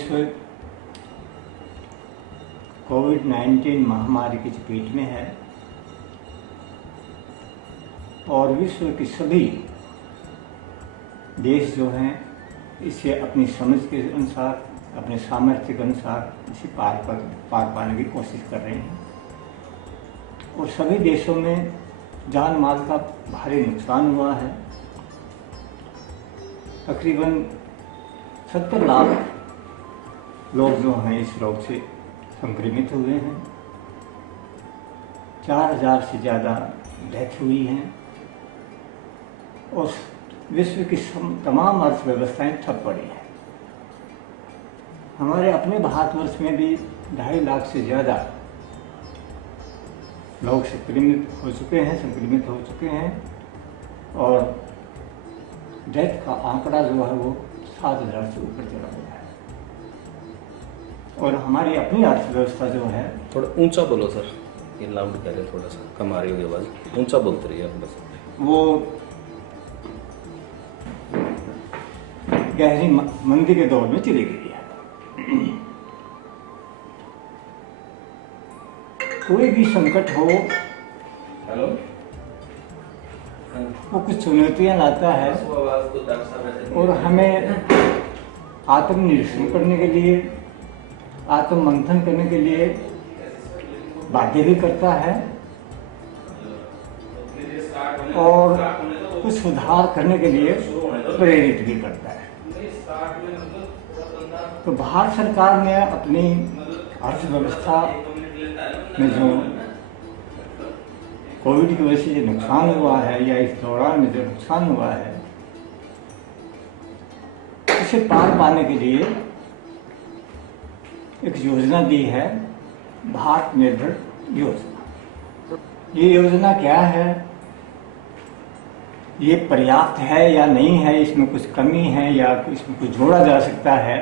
विश्व कोविड-19 महामारी की चपेट में है और विश्व के सभी देश जो हैं इसे अपनी समझ के अनुसार, अपने सामर्थ्य के अनुसार इसे पार पाने की कोशिश कर रहे हैं। और सभी देशों में जान माल का भारी नुकसान हुआ है। तकरीबन 70 लाख लोग जो हैं इस रोग से संक्रमित हुए हैं। 4000 से ज़्यादा डेथ हुई हैं और विश्व की तमाम अर्थव्यवस्थाएं ठप पड़ी हैं। हमारे अपने भारतवर्ष में भी 2.5 लाख से ज़्यादा लोग संक्रमित हो चुके हैं और डेथ का आंकड़ा जो है वो 7000 से ऊपर चला गया है। और हमारी अपनी अर्थव्यवस्था जो है, थोड़ा ऊंचा बोलो सर, ये लाउड कह रहे, थोड़ा सा कम आ रही होगी आवाज़, ऊंचा बोलते रहिए बस। वो गहरी मंदी के दौर में चली गई है। कोई भी संकट हो, हेलो, वो कुछ चुनौतियां लाता है और हमें आत्मनिरीक्षण करने के लिए, आत्ममंथन करने के लिए बाध्य भी करता है और कुछ सुधार करने के लिए प्रेरित भी करता है। तो भारत सरकार ने अपनी अर्थव्यवस्था में जो कोविड की वजह से जो नुकसान हुआ है या इस दौरान में जो नुकसान हुआ है, उसे पार पाने के लिए एक योजना दी है, भारत निर्भर योजना। ये योजना क्या है, ये पर्याप्त है या नहीं है, इसमें कुछ कमी है या इसमें कुछ जोड़ा जा सकता है,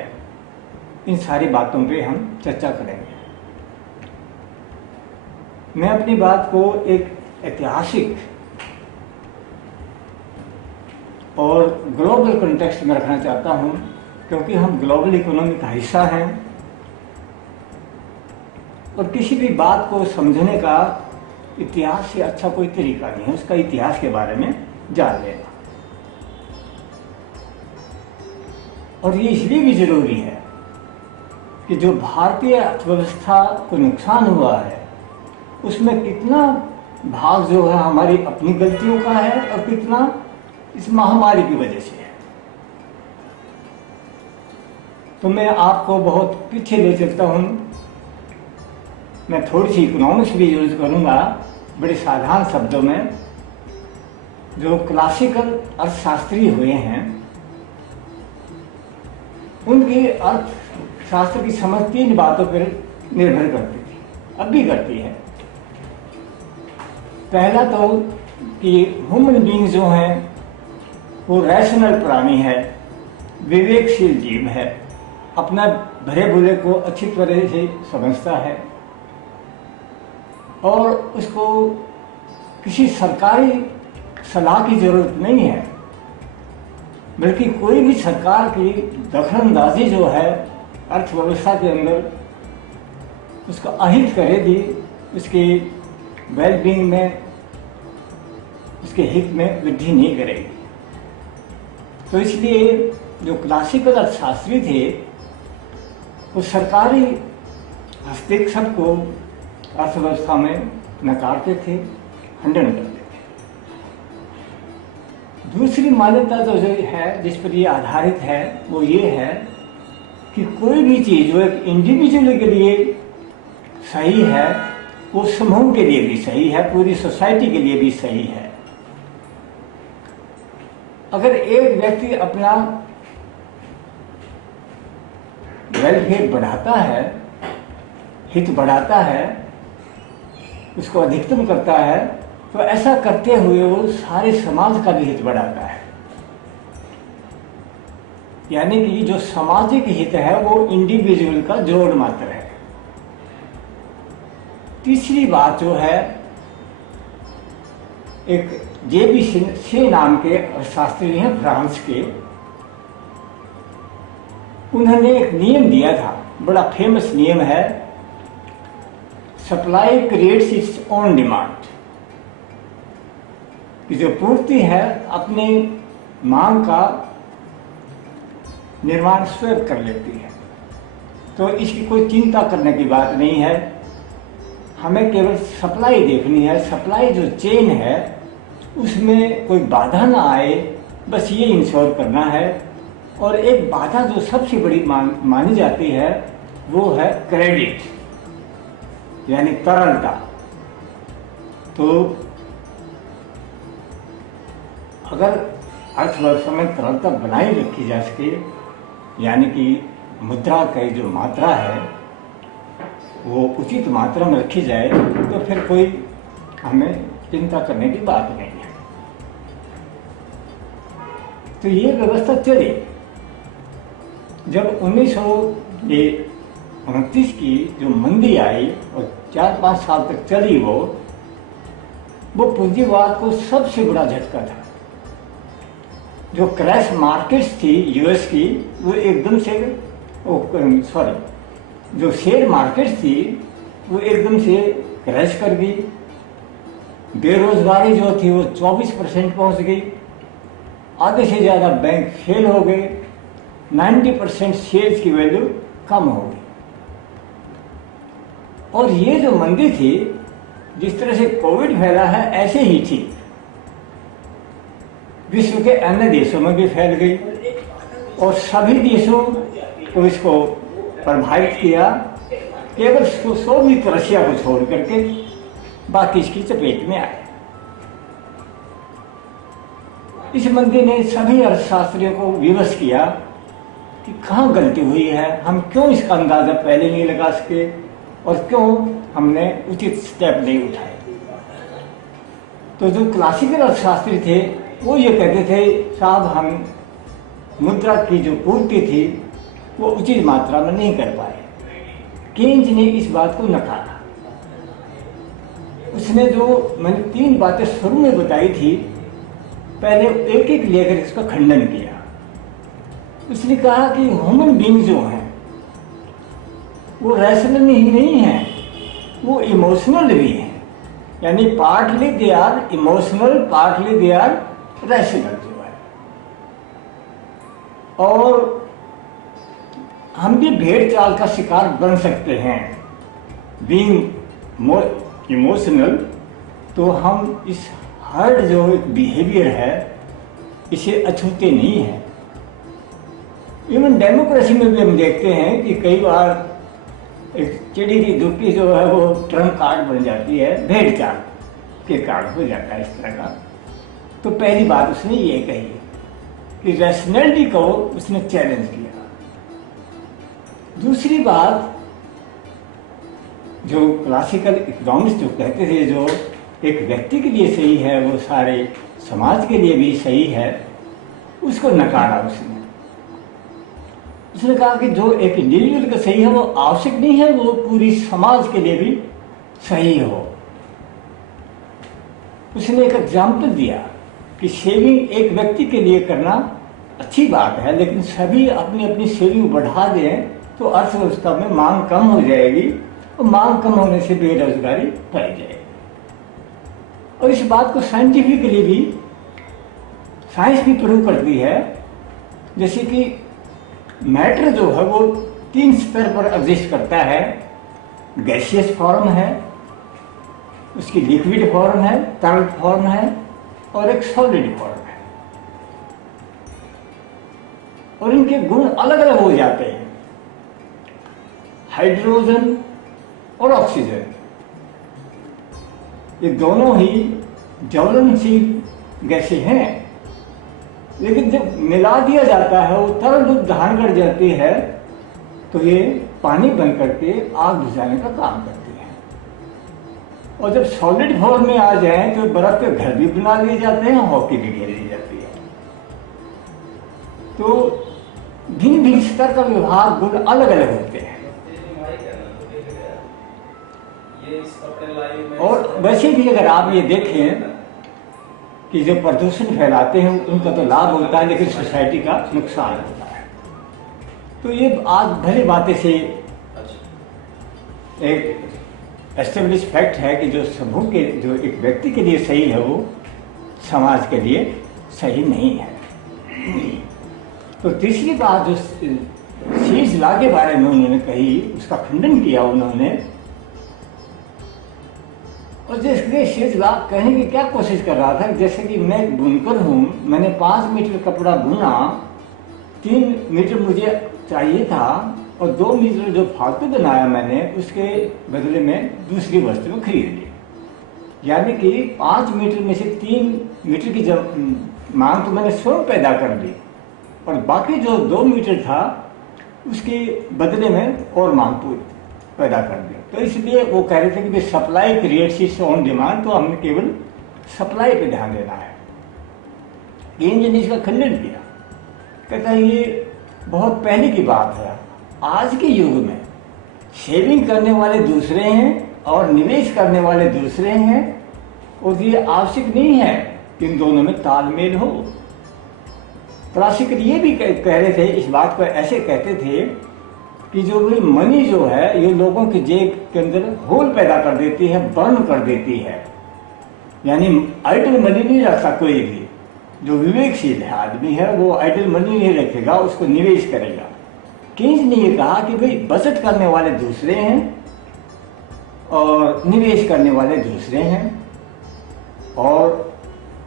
इन सारी बातों पे हम चर्चा करेंगे। मैं अपनी बात को एक ऐतिहासिक और ग्लोबल कॉन्टेक्स्ट में रखना चाहता हूं, क्योंकि हम ग्लोबल इकोनॉमी का हिस्सा हैं और किसी भी बात को समझने का इतिहास से अच्छा कोई तरीका नहीं है उसका इतिहास के बारे में जान लेना। और ये इसलिए भी जरूरी है कि जो भारतीय अर्थव्यवस्था को नुकसान हुआ है उसमें कितना भाग जो है हमारी अपनी गलतियों का है और कितना इस महामारी की वजह से है। तो मैं आपको बहुत पीछे ले चलता हूं। मैं थोड़ी सी इकोनॉमिक्स भी यूज करूंगा, बड़े साधारण शब्दों में। जो क्लासिकल अर्थशास्त्री हुए हैं उनकी अर्थशास्त्र की समझ 3 बातों पर निर्भर करती थी, अब भी करती है। पहला तो कि ह्यूमन बीइंग जो हैं वो रैशनल प्राणी है, विवेकशील जीव है, अपना भले बुरे को अच्छी तरह से समझता है और उसको किसी सरकारी सलाह की जरूरत नहीं है, बल्कि कोई भी सरकार की दखलंदाजी जो है अर्थव्यवस्था के अंदर उसका अहित करेगी, उसकी वेलबींग में, उसके हित में वृद्धि नहीं करेगी। तो इसलिए जो क्लासिकल अर्थशास्त्री थे वो सरकारी हस्तक्षेप को अर्थव्यवस्था में नकारते थे, खंडन करते थे। दूसरी मान्यता जो है जिस पर ये आधारित है वो ये है कि कोई भी चीज जो एक इंडिविजुअल के लिए सही है वो समूह के लिए भी सही है, पूरी सोसाइटी के लिए भी सही है। अगर एक व्यक्ति अपना वेलफेयर बढ़ाता है, हित बढ़ाता है, उसको अधिकतम करता है, तो ऐसा करते हुए वो सारे समाज का भी हित बढ़ाता है। यानी कि जो सामाजिक हित है वो इंडिविजुअल का जोड़ मात्र है। तीसरी बात जो है, एक जेबी से नाम के शास्त्री हैं फ्रांस के, उन्होंने एक नियम दिया था, बड़ा फेमस नियम है, supply creates its own demand, कि जो पूर्ति है अपनी मांग का निर्माण स्वयं कर लेती है। तो इसकी कोई चिंता करने की बात नहीं है, हमें केवल सप्लाई देखनी है, सप्लाई जो चेन है उसमें कोई बाधा ना आए, बस ये इंश्योर करना है। और एक बाधा जो सबसे बड़ी मानी जाती है वो है क्रेडिट, यानी तरलता। तो अगर अर्थव्यवस्था में तरलता बनाए रखी जा सके, यानी कि मुद्रा की जो मात्रा है वो उचित मात्रा में रखी जाए, तो फिर कोई हमें चिंता करने की बात नहीं है। तो ये व्यवस्था चली। जब 1929 की जो मंदी आई और 4-5 साल तक चली, वो पूंजीवाद को सबसे बड़ा झटका था। जो क्रैश मार्केट्स थी यूएस की, वो एकदम से जो शेयर मार्केट्स थी वो एकदम से क्रैश कर गई। बेरोजगारी जो थी वो 24% पहुंच गई। आधे से ज़्यादा बैंक फेल हो गए। 90% शेयर्स की वैल्यू कम हो गई। और ये जो मंदी थी, जिस तरह से कोविड फैला है, ऐसे ही थी, विश्व के अन्य देशों में भी फैल गई और सभी देशों को इसको प्रभावित किया। केवल सोवियत रशिया को छोड़ करके बाकी इसकी चपेट में आए। इस मंदी ने सभी अर्थशास्त्रियों को विवश किया कि कहाँ गलती हुई है, हम क्यों इसका अंदाजा पहले नहीं लगा सके और क्यों हमने उचित स्टेप नहीं उठाए। तो जो क्लासिकल अर्थशास्त्री थे वो ये कहते थे, साहब हम मुद्रा की जो पूर्ति थी वो उचित मात्रा में नहीं कर पाए। केन्ज ने इस बात को नकारा। उसने जो मैंने 3 बातें शुरू में बताई थी, पहले एक एक लेकर इसका खंडन किया। उसने कहा कि ह्यूमन बीइंग जो हैं वो रैशनल ही नहीं है, वो इमोशनल भी हैं। यानी partly they are emotional, partly they are rational जो है। और हम भी भेड़ चाल का शिकार बन सकते हैं। बीइंग इमोशनल, तो हम इस हर्ड जो बिहेवियर है इसे अछूते नहीं है। इवन डेमोक्रेसी में भी हम देखते हैं कि कई बार एक चिड़ी की दुक्की जो है वो ट्रम्प कार्ड बन जाती है, भेड़ चाल के कार्ड हो जाता है इस तरह का। तो पहली बात उसने ये कही कि रैशनैलिटी को उसने चैलेंज किया। दूसरी बात, जो क्लासिकल इकोनॉमिस्ट जो कहते थे जो एक व्यक्ति के लिए सही है वो सारे समाज के लिए भी सही है, उसको नकारा उसने। उसने कहा कि जो एक इंडिविजुअल का सही है वो आवश्यक नहीं है वो पूरी समाज के लिए भी सही हो। उसने एक एग्जाम्पल दिया कि सेविंग एक व्यक्ति के लिए करना अच्छी बात है, लेकिन सभी अपनी अपनी सेविंग बढ़ा दें तो अर्थव्यवस्था में मांग कम हो जाएगी और मांग कम होने से बेरोजगारी फैल जाएगी। और इस बात को साइंटिफिकली भी साइंस भी प्रूव करती है। जैसे कि मैटर जो है वो 3 स्तर पर एग्जिस्ट करता है। गैसियस फॉर्म है, उसकी लिक्विड फॉर्म है, तरल फॉर्म है और एक सॉलिड फॉर्म है। और इनके गुण अलग अलग हो जाते हैं। हाइड्रोजन और ऑक्सीजन, ये दोनों ही ज्वलनशील गैसें हैं, लेकिन जब मिला दिया जाता है वो तरल रूप धारण कर जाती है तो ये पानी बन करके आग बुझाने का काम करती है। और जब सॉलिड फॉर्म में आ जाए तो बर्फ के घर भी बना लिए जाते हैं, हॉकी भी घेर ली जाती है। तो भिन्न भिन्न स्तर का विभाग गुण अलग अलग होते हैं। और वैसे भी अगर आप ये देखें कि जो प्रदूषण फैलाते हैं उनका तो लाभ होता है, लेकिन सोसाइटी का नुकसान होता है। तो ये आज भली बातें से अच्छा। एक एस्टेब्लिश फैक्ट है कि जो समूह के जो एक व्यक्ति के लिए सही है वो समाज के लिए सही नहीं है। तो तीसरी बात जो शीज लॉ के बारे में उन्होंने कही, उसका खंडन किया उन्होंने। और जिसके शीज लॉ कहने की क्या कोशिश कर रहा था, जैसे कि मैं एक बुनकर हूँ, मैंने 5 मीटर कपड़ा बुना, 3 मीटर मुझे चाहिए था और 2 मीटर जो फालतू बनाया मैंने उसके बदले में दूसरी वस्तु खरीद ली। यानी कि 5 मीटर में से 3 मीटर की मांग तो मैंने स्वयं पैदा कर ली और बाकी जो 2 मीटर था उसके बदले में और मांग पैदा कर दी। तो इसलिए वो कह रहे थे कि supply creates its own demand, तो हमने केवल सप्लाई पे ध्यान देना है। केन्ज ने इसका खंडन किया, कहता है ये बहुत पहले की बात है। आज के युग में सेविंग करने वाले दूसरे हैं और निवेश करने वाले दूसरे हैं, और ये आवश्यक नहीं है कि इन दोनों में तालमेल हो। क्लासिकल ये भी कह रहे थे, इस बात को ऐसे कहते थे कि जो भी मनी जो है ये लोगों की जेब के अंदर होल पैदा कर देती है, बर्न कर देती है। यानी आइडल मनी नहीं रखता कोई भी। जो विवेकशील है आदमी है वो आइडल मनी नहीं रखेगा, उसको निवेश करेगा। केन्ज ने ये कहा कि भाई बचत करने वाले दूसरे हैं और निवेश करने वाले दूसरे हैं, और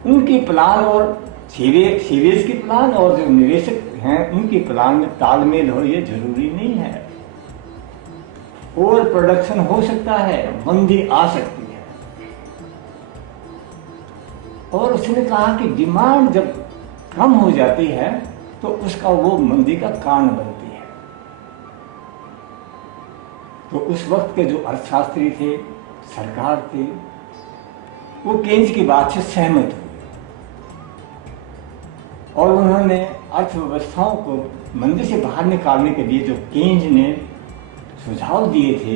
उनकी प्लान और सीवेज की प्लान और जो निवेशक हैं उनकी प्लान में तालमेल हो ये जरूरी नहीं है। ओवर प्रोडक्शन हो सकता है, मंदी आ सकती है। और उसने कहा कि डिमांड जब कम हो जाती है तो उसका वो मंदी का कारण बनती है। तो उस वक्त के जो अर्थशास्त्री थे, सरकार थे, वो केन्ज की बात से सहमत हुए और उन्होंने अर्थव्यवस्थाओं को मंदी से बाहर निकालने के लिए जो केन्ज ने सुझाव दिए थे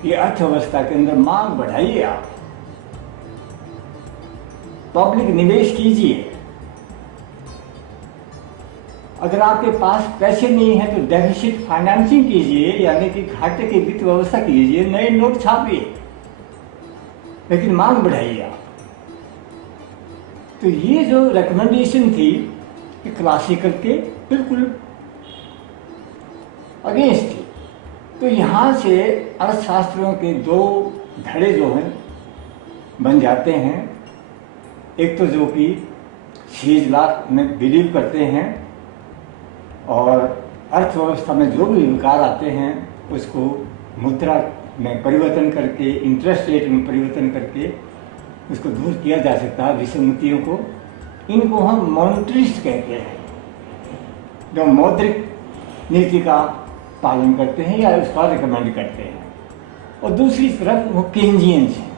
कि अर्थव्यवस्था के अंदर मांग बढ़ाइए, आप पब्लिक निवेश कीजिए, अगर आपके पास पैसे नहीं है तो डेफिसिट फाइनेंसिंग कीजिए, यानी कि घाटे की वित्त व्यवस्था कीजिए, नए नोट छापिए, लेकिन मांग बढ़ाइए आप। तो ये जो रिकमेंडेशन थी कि क्लासिकल के बिल्कुल अगेंस्ट थी। तो यहाँ से अर्थशास्त्रियों के 2 धड़े जो हैं बन जाते हैं। एक तो जो कि शीज लॉ में बिलीव करते हैं और अर्थव्यवस्था में जो भी विकार आते हैं उसको मुद्रा में परिवर्तन करके, इंटरेस्ट रेट में परिवर्तन करके उसको दूर किया जा सकता है, विसंगतियों को। इनको हम मॉनेटरिस्ट कहते हैं, जो मौद्रिक नीति का पालन करते हैं या उसका रिकमेंड करते हैं। और दूसरी तरफ वो केन्जियंस हैं।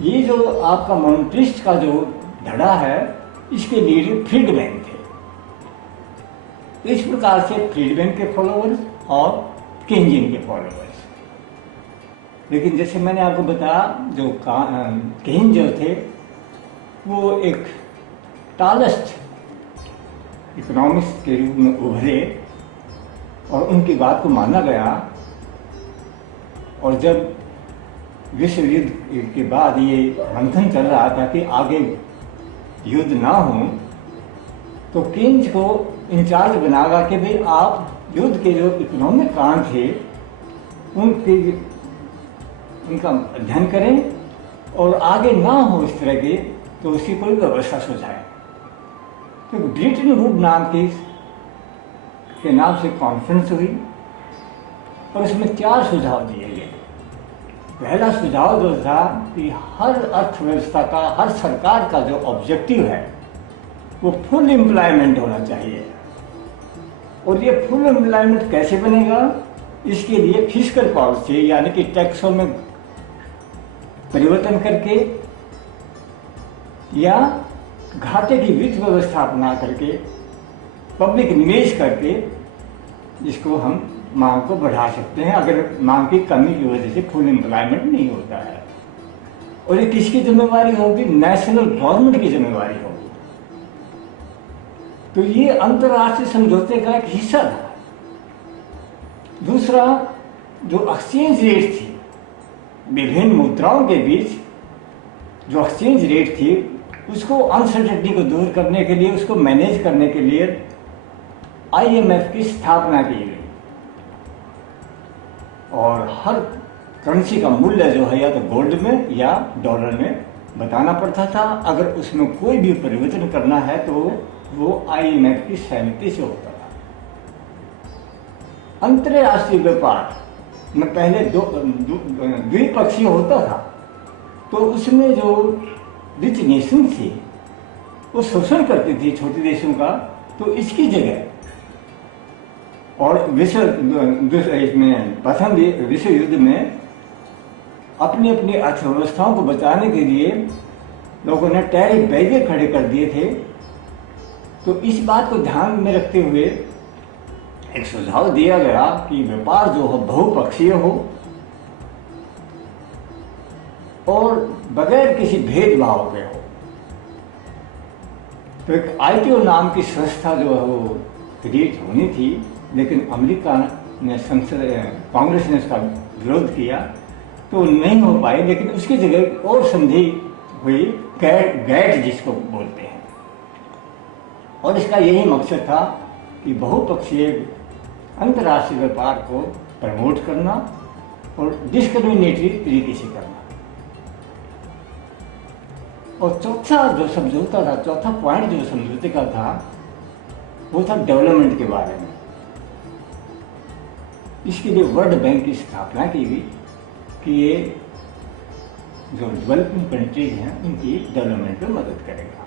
ये जो आपका मॉनेटरिस्ट का जो धड़ा है इसके लीडर फ्रीडमैन थे। इस प्रकार से फ्रीडमैन के फॉलोअर्स और केन्जियन के फॉलोअर्स। लेकिन जैसे मैंने आपको बताया जो केन्ज जो थे वो एक टालेस्ट इकोनॉमिक्स के रूप में उभरे और उनकी बात को माना गया। और जब विश्व युद्ध के बाद ये मंथन चल रहा था कि आगे युद्ध ना हो, तो केन्ज को इंचार्ज बनागा कि भाई आप युद्ध के जो इकोनॉमिक कारण थे उनका अध्ययन करें और आगे ना हो इस तरह के, तो उसकी कोई व्यवस्था सुझाए। तो ब्रिटेन वुड नाम के नाम से कॉन्फ्रेंस हुई और उसमें 4 सुझाव दिए गए। पहला सुझाव जो था कि हर अर्थव्यवस्था का, हर सरकार का जो ऑब्जेक्टिव है वो फुल एम्प्लॉयमेंट होना चाहिए। और ये फुल एम्प्लॉयमेंट कैसे बनेगा, इसके लिए फिस्कल पॉलिसी यानी कि टैक्सों में परिवर्तन करके या घाटे की वित्त व्यवस्था अपना करके, पब्लिक निवेश करके इसको हम मांग को बढ़ा सकते हैं, अगर मांग की कमी की वजह से फुल एम्प्लॉयमेंट नहीं होता है। और ये किसकी जिम्मेवारी होगी? नेशनल गवर्नमेंट की जिम्मेवारी होगी। तो ये अंतर्राष्ट्रीय समझौते का एक हिस्सा था। दूसरा, जो एक्सचेंज रेट थी विभिन्न मुद्राओं के बीच, जो एक्सचेंज रेट थी उसको अनसर्टेनिटी को दूर करने के लिए, उसको मैनेज करने के लिए IMF की स्थापना की गई। और हर करेंसी का मूल्य जो है या तो गोल्ड में या डॉलर में बताना पड़ता था। अगर उसमें कोई भी परिवर्तन करना है तो वो IMF की सहमति से होता था। अंतर्राष्ट्रीय व्यापार में पहले द्विपक्षीय होता था, तो उसमें जो रिच नेशन थी वो शोषण करती थी छोटे देशों का, तो इसकी जगह और प्रथम विश्व युद्ध में अपनी अपनी अर्थव्यवस्थाओं को बचाने के लिए लोगों ने टैरिफ बैरियर खड़े कर दिए थे। तो इस बात को ध्यान में रखते हुए एक सुझाव दिया गया कि व्यापार जो हो बहुपक्षीय हो और बगैर किसी भेदभाव के हो। तो एक ITO नाम की संस्था जो है वो क्रिएट होनी थी, लेकिन अमेरिका ने कांग्रेस ने उसका विरोध किया तो नहीं हो पाई। लेकिन उसकी जगह और संधि हुई, गैट जिसको बोलते हैं, और इसका यही मकसद था कि बहुपक्षीय अंतर्राष्ट्रीय व्यापार को प्रमोट करना और डिस्क्रिमिनेटरी तरीके से करना। और चौथा जो समझौता था, चौथा पॉइंट जो समझौते का था, वो था डेवलपमेंट के बारे में। इसके लिए वर्ल्ड बैंक की स्थापना की गई कि ये जो डेवलपिंग कंट्रीज हैं उनकी डेवलपमेंट में मदद करेगा।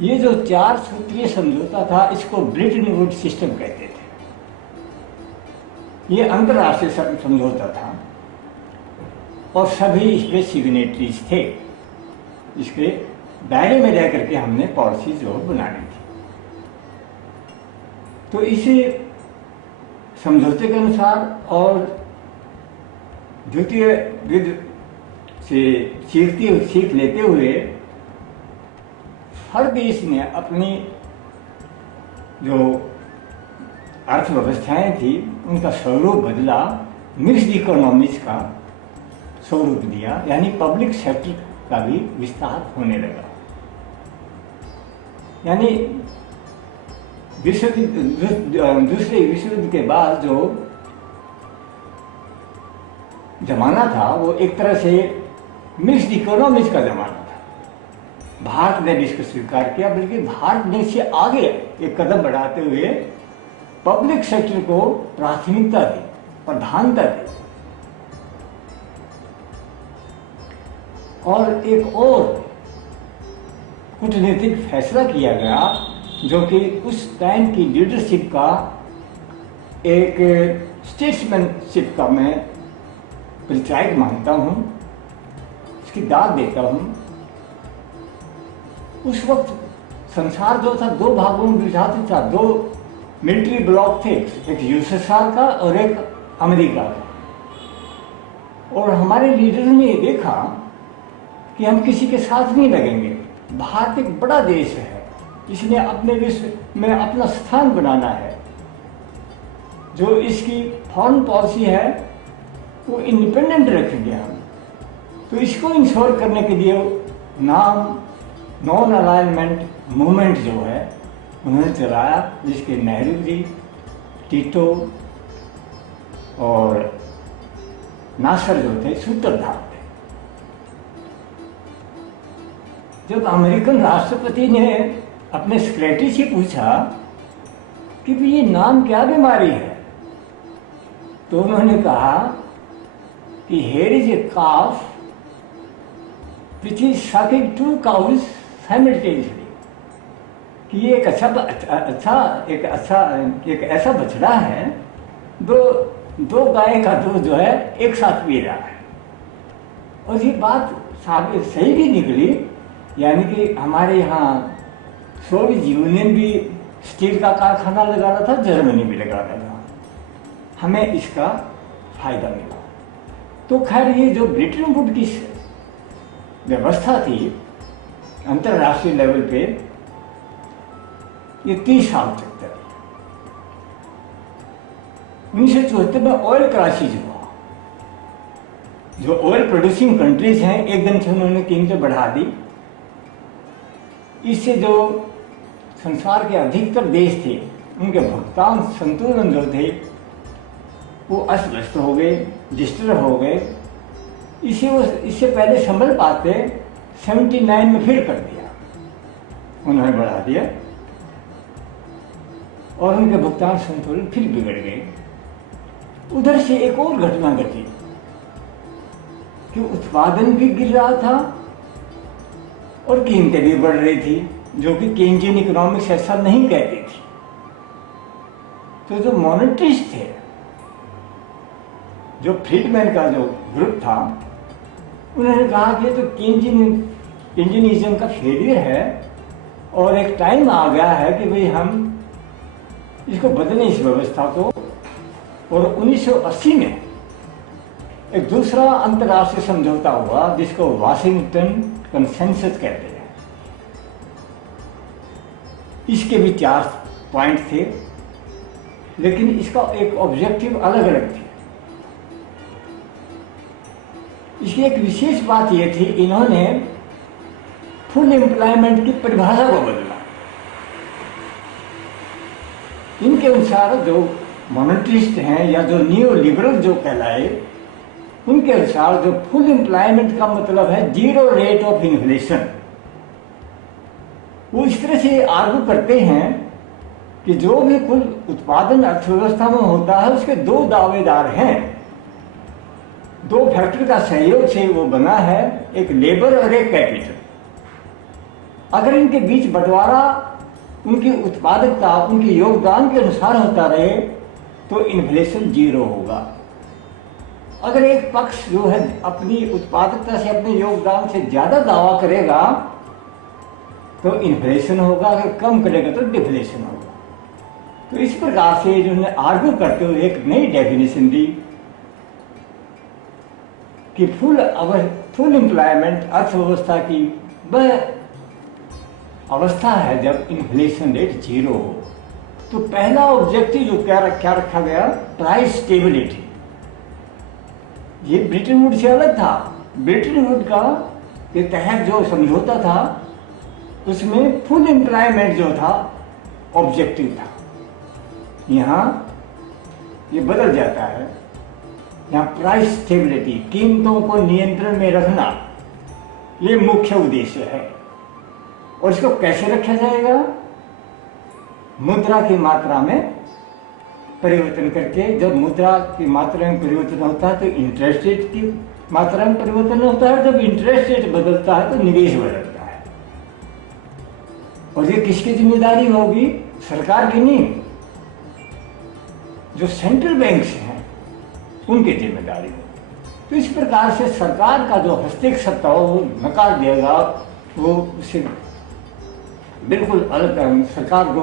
ये जो 4 सूत्रीय समझौता था इसको ब्रेटन वुड्स सिस्टम कहते थे। ये अंतर्राष्ट्रीय समझौता था और सभी इसके सिग्नेटरीज थे। इसके दायरे में रह करके हमने पॉलिसी जो बनानी थी। तो इसे समझौते के अनुसार और द्वितीय युद्ध से सीख लेते हुए हर देश ने अपनी जो अर्थव्यवस्थाएं थी उनका स्वरूप बदला, मिक्स्ड इकोनॉमीज का स्वरूप दिया, यानी पब्लिक सेक्टर का भी विस्तार होने लगा। यानी दूसरे विश्व युद्ध के बाद जो जमाना था वो एक तरह से मिक्स्ड इकोनॉमीज का जमाना था। भारत ने भी इसको स्वीकार किया, बल्कि भारत ने इससे आगे एक कदम बढ़ाते हुए पब्लिक सेक्टर को प्राथमिकता दी, प्रधानता दी। और एक और कूटनीतिक फैसला किया गया जो कि उस टाइम की लीडरशिप का एक स्टेट्समैनशिप का मैं परिचायक मानता हूँ, इसकी दाद देता हूँ। उस वक्त संसार जो था 2 भागों में विभाजित था। 2 मिलिट्री ब्लॉक थे, एक USSR का और एक अमेरिका का। और हमारे लीडर ने ये देखा कि हम किसी के साथ नहीं लगेंगे। भारत एक बड़ा देश है, इसने अपने विश्व में अपना स्थान बनाना है। जो इसकी फॉरेन पॉलिसी है वो इंडिपेंडेंट रखेंगे हम। तो इसको इंश्योर करने के लिए नॉन अलाइनमेंट मूवमेंट जो है उन्होंने चलाया, जिसके नेहरू जी, टीटो और नासर जो थे सूत्रधार थे। जब अमेरिकन राष्ट्रपति ने अपने सेक्रेटरी से पूछा कि ये नाम क्या बीमारी है, तो उन्होंने कहा कि here is a calf which is sucking 2 cows simultaneously, कि ये एक ऐसा बछड़ा है दो गाय का दूध जो है एक साथ पी रहा है। और ये बात सही भी निकली, यानी कि हमारे यहाँ सोवियत यूनियन भी स्टील का कारखाना लगा रहा था, जर्मनी भी लगा रहा था, हमें इसका फायदा मिला। तो खैर ये जो ब्रिटेन वुड की व्यवस्था थी अंतर्राष्ट्रीय लेवल पे, ये 30 साल तक चली। 1974 में ऑयल क्राइसिस हुआ। जो ऑयल प्रोड्यूसिंग कंट्रीज हैं एकदम से उन्होंने कीमतें बढ़ा दी। इससे जो संसार के अधिकतर देश थे उनके भुगतान संतुलन जो थे वो अस्त व्यस्त हो गए, डिस्टर्ब हो गए। इससे पहले संभल पाते 79 में फिर कर दिया, उन्होंने बढ़ा दिया और उनके भुगतान संतुलन फिर बिगड़ गए। उधर से एक और घटना घटी कि उत्पादन भी गिर रहा था और कीमतें भी बढ़ रही थी, जो कि केंजियन इकोनॉमिक्स ऐसा नहीं कहती थी। तो जो मॉनेटरिस्ट थे, जो फ्रीडमैन का जो ग्रुप था, उन्होंने कहा कि तो केंजियनिज्म का फेलियर है और एक टाइम आ गया है कि भाई हम इसको बदलें, इस व्यवस्था को। और 1980 में एक दूसरा अंतर्राष्ट्रीय समझौता हुआ जिसको वाशिंगटन कंसेंसस कहते हैं। इसके भी 4 पॉइंट थे, लेकिन इसका एक ऑब्जेक्टिव अलग अलग थे। इसकी एक विशेष बात यह थी, इन्होंने फुल एम्प्लॉयमेंट की परिभाषा को बदला। इनके अनुसार जो मॉनेटरिस्ट हैं या जो न्यू लिबरल जो कहलाए, उनके अनुसार जो फुल एम्प्लॉयमेंट का मतलब है 0 रेट ऑफ इन्फ्लेशन। वो इस तरह से आर्गू करते हैं कि जो भी कुल उत्पादन अर्थव्यवस्था में होता है उसके 2 दावेदार हैं। 2 फैक्टर का सहयोग से वो बना है, एक लेबर और एक कैपिटल। अगर इनके बीच बंटवारा उनकी उत्पादकता, उनके योगदान के अनुसार होता रहे तो इन्फ्लेशन 0 होगा। अगर एक पक्ष जो है अपनी उत्पादकता से, अपने योगदान से ज्यादा दावा करेगा तो इन्फ्लेशन होगा, अगर कम करेगा तो डिफ्लेशन होगा। तो इस प्रकार से जिन्होंने आर्ग्यू करते हुए एक नई डेफिनेशन दी कि फुल एम्प्लॉयमेंट अर्थव्यवस्था की वह अवस्था है जब इन्फ्लेशन रेट 0 हो। तो पहला ऑब्जेक्टिव जो क्या रखा गया, प्राइस स्टेबिलिटी। ये ब्रिटेन वुड से अलग था। ब्रिटेन वुड का के तहत जो समझौता था उसमें फुल एम्प्लॉयमेंट जो था ऑब्जेक्टिव था। यहाँ ये बदल जाता है, यहाँ प्राइस स्टेबिलिटी, कीमतों को नियंत्रण में रखना, ये मुख्य उद्देश्य है। और इसको कैसे रखा जाएगा? मुद्रा की मात्रा में परिवर्तन करके। जब मुद्रा की मात्रा में परिवर्तन होता है तो इंटरेस्ट रेट की मात्रा में परिवर्तन होता है। जब इंटरेस्ट रेट बदलता है तो निवेश बदलता है। और ये किसकी जिम्मेदारी होगी? सरकार की नहीं, जो सेंट्रल बैंक्स हैं उनकी जिम्मेदारी होगी। तो इस प्रकार से सरकार का जो हस्तक्षेप सत्ता हो वो नकार देगा, वो उसे बिल्कुल अलग, सरकार को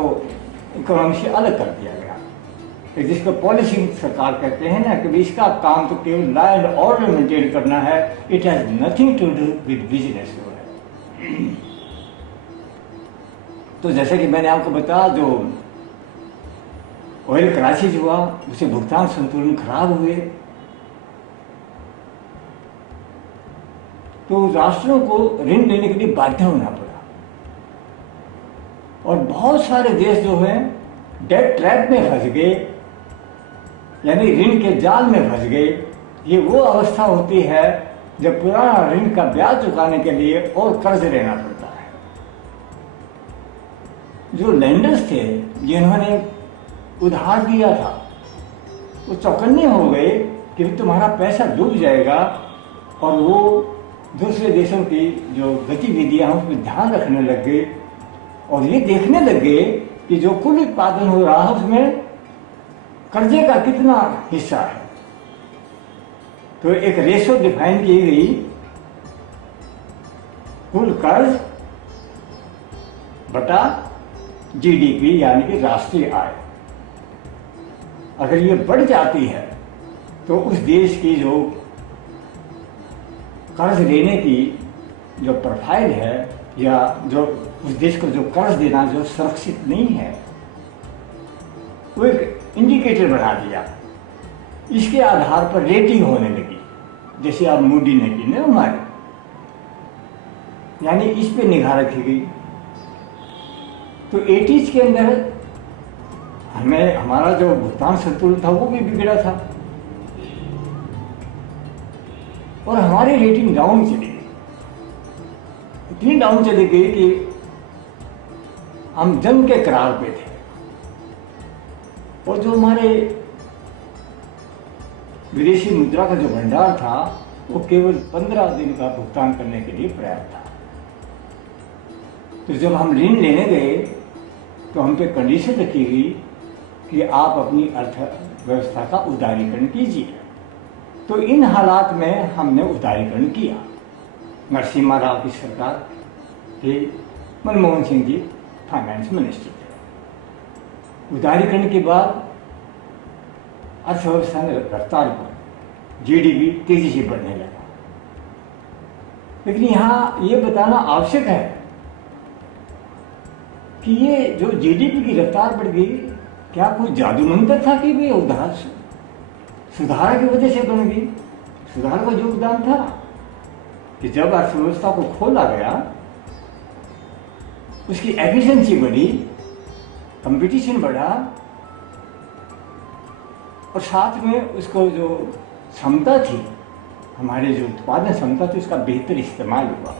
इकोनॉमी से अलग कर दिया गया। जिसको पॉलिसी सरकार कहते हैं ना, कि इसका काम तो केवल लॉ एंड ऑर्डर मेंटेन करना है, it has nothing to do with business. तो जैसे कि मैंने आपको बताया, जो ऑयल क्राइसिस हुआ उसे भुगतान संतुलन खराब हुए, तो राष्ट्रों को ऋण लेने के लिए बाध्य होना पड़ा। और बहुत सारे देश जो हैं डेट ट्रैप में फंस गए, यानी ऋण के जाल में फंस गए। ये वो अवस्था होती है जब पुराना ऋण का ब्याज चुकाने के लिए और कर्ज लेना पड़ता है। जो लेंडर्स थे जिन्होंने उधार दिया था वो चौकन्ने हो गए कि तुम्हारा पैसा डूब जाएगा, और वो दूसरे देशों की जो गतिविधियां हैं उसमें ध्यान रखने लग गए और ये देखने लग गए कि जो कुल उत्पादन हो रहा है उसमें कर्जे का कितना हिस्सा है। तो एक रेशो डिफाइन की गई, कुल कर्ज बटा जीडीपी यानी कि राष्ट्रीय आय। अगर ये बढ़ जाती है तो उस देश की जो कर्ज लेने की जो प्रोफाइल है या जो उस देश को जो कर्ज देना जो सुरक्षित नहीं है, वो एक इंडिकेटर बना दिया। इसके आधार पर रेटिंग होने लगी, जैसे आप मूडी ने की ना हमारे, यानी इस पे निगाह रखी गई। तो 80s के अंदर हमें हमारा जो भुगतान संतुलन था वो भी बिगड़ा था और हमारी रेटिंग डाउन चली गई, इतनी डाउन चली गई कि हम जंग के करार पे थे और जो हमारे विदेशी मुद्रा का जो भंडार था वो केवल 15 दिन का भुगतान करने के लिए पर्याप्त था। तो जब हम ऋण लेने गए तो हम पे कंडीशन रखी गई कि आप अपनी अर्थव्यवस्था का उदारीकरण कीजिए। तो इन हालात में हमने उदारीकरण किया। नरसिम्हा राव की सरकार थे, मनमोहन सिंह जी फाइनेंस मिनिस्टर थे। उदारीकरण के बाद अर्थव्यवस्था ने रफ्तार पर जीडीपी तेजी से बढ़ने लगा। लेकिन यहाँ ये बताना आवश्यक है कि ये जो जीडीपी की रफ्तार बढ़ गई, क्या कोई जादू मंत्र था कि वे उधार सुधार की वजह से बन गई? सुधार का योगदान था कि जब अर्थव्यवस्था को खोला गया, उसकी एफिशिएंसी बढ़ी, कंपटीशन बढ़ा और साथ में उसको जो क्षमता थी, हमारे जो उत्पादन क्षमता थी, उसका बेहतर इस्तेमाल हुआ।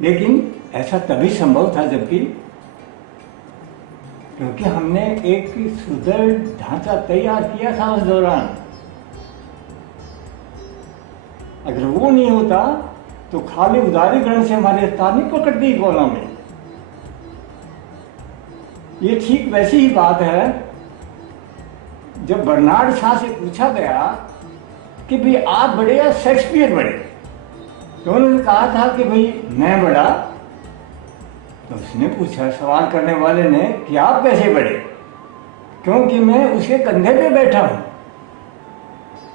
लेकिन ऐसा तभी संभव था जबकि क्योंकि हमने एक सुदृढ़ ढांचा तैयार किया था उस दौरान। अगर वो नहीं होता तो खाली उदारीकरण से हमारी रफ्तार नहीं पकड़ दी कोरोना में। ये ठीक वैसी ही बात है जब बर्नार्ड शॉ से पूछा गया कि भाई आप बड़े या शेक्सपियर बड़े, तो उन्होंने कहा था कि भाई मैं बड़ा। तो उसने पूछा, सवाल करने वाले ने, कि आप कैसे बढ़े? क्योंकि मैं उसके कंधे पे बैठा हूं।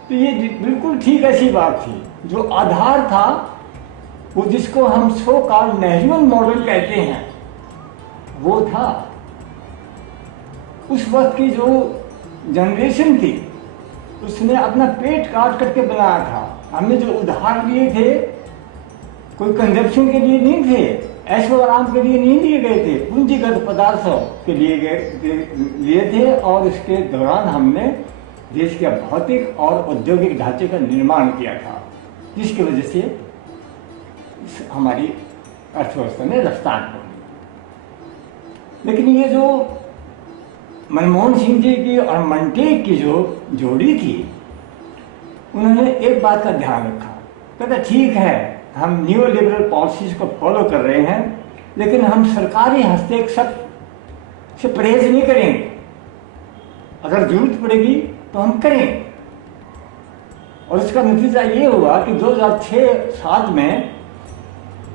तो ये बिल्कुल ठीक ऐसी बात थी। जो आधार था वो जिसको हम सो कॉल्ड नेहरूअन मॉडल कहते हैं, वो था। उस वक्त की जो जनरेशन थी उसने अपना पेट काट करके बनाया था। हमने जो उधार लिए थे कोई कंजप्शन के लिए नहीं थे, ऐशो आराम के लिए नहीं लिए गए थे, पूंजीगत पदार्थों के लिए थे। और इसके दौरान हमने देश के भौतिक और औद्योगिक ढांचे का निर्माण किया था, जिसकी वजह से हमारी अर्थव्यवस्था में रफ्तार पकड़ी। लेकिन ये जो मनमोहन सिंह जी की और मंटेक की जो जोड़ी थी, उन्होंने एक बात का ध्यान रखा। कहता ठीक है, हम न्यू लिबरल पॉलिसीज को फॉलो कर रहे हैं, लेकिन हम सरकारी हस्तक्षेप से परहेज नहीं करेंगे। अगर जरूरत पड़ेगी तो हम करेंगे। और इसका नतीजा ये हुआ कि 2006-7 में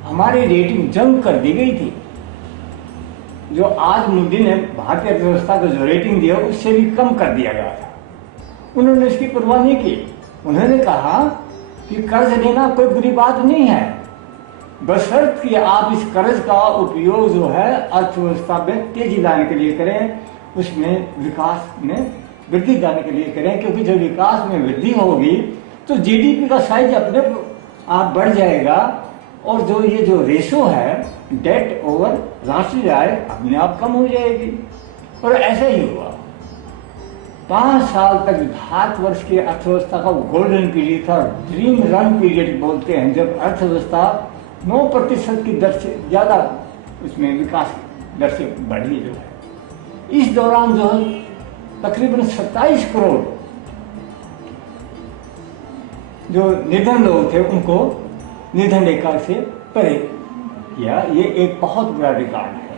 हमारी रेटिंग जंग कर दी गई थी। जो आज मोदी ने भारतीय अर्थव्यवस्था को जो रेटिंग दिया उससे भी कम कर दिया गया था। उन्होंने इसकी परवाह नहीं की। उन्होंने कहा कि कर्ज लेना कोई बुरी बात नहीं है, बशर्त कि आप इस कर्ज का उपयोग जो है अर्थव्यवस्था में तेजी लाने के लिए करें, उसमें विकास में वृद्धि लाने के लिए करें। क्योंकि जब विकास में वृद्धि होगी तो जीडीपी का साइज अपने आप बढ़ जाएगा और जो ये जो रेशो है डेट ओवर राष्ट्रीय आय अपने आप कम हो जाएगी। और ऐसा ही हुआ। 5 साल तक भारतवर्ष की अर्थव्यवस्था का गोल्डन पीरियड था, ड्रीम रन पीरियड बोलते हैं, जब अर्थव्यवस्था 9% की दर से ज्यादा उसमें विकास दर से बढ़ी जो है। इस दौरान जो है तकरीबन 27 करोड़ जो निर्धन लोग थे उनको निर्धन रेखा से परे किया। ये एक बहुत बड़ा रिकॉर्ड है।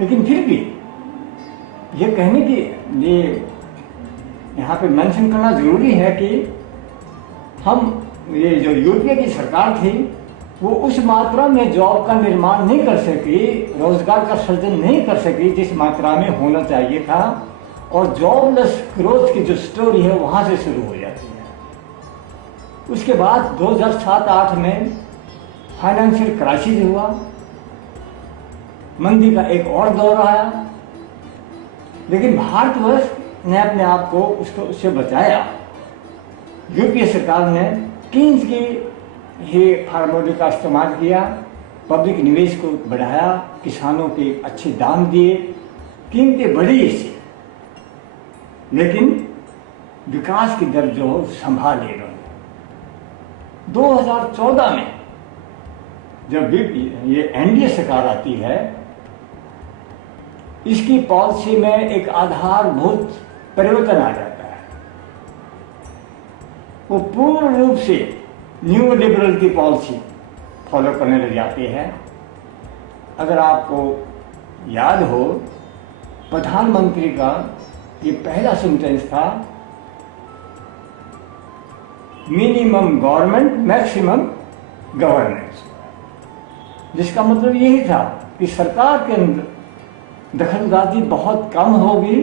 लेकिन फिर भी ये कहने की ये यहाँ पे मेंशन करना जरूरी है कि हम ये जो यूपीए की सरकार थी वो उस मात्रा में जॉब का निर्माण नहीं कर सकी, रोजगार का सृजन नहीं कर सकी जिस मात्रा में होना चाहिए था। और जॉबलेस ग्रोथ की जो स्टोरी है वहां से शुरू हो जाती है। उसके बाद 2007-8 में फाइनेंशियल क्राइसिस हुआ, मंदी का एक और दौर आया, लेकिन भारतवर्ष ने अपने आप को उससे बचाया। यूपीए सरकार ने कीन्स की ही फार्मूले का इस्तेमाल किया, पब्लिक निवेश को बढ़ाया, किसानों के अच्छे दाम दिए, कीमतें बढ़ी इससे, लेकिन विकास की दर जो संभाले इन्होंने। 2014 में जब ये एनडीए सरकार आती है, इसकी पॉलिसी में एक आधारभूत परिवर्तन आ जाता है। वो पूर्ण रूप से न्यू लिबरल की पॉलिसी फॉलो करने लग जाते हैं। अगर आपको याद हो, प्रधानमंत्री का ये पहला सेंटेंस था, मिनिमम गवर्नमेंट मैक्सिमम गवर्नेंस, जिसका मतलब यही था कि सरकार के अंदर दखलंदाजी बहुत कम होगी,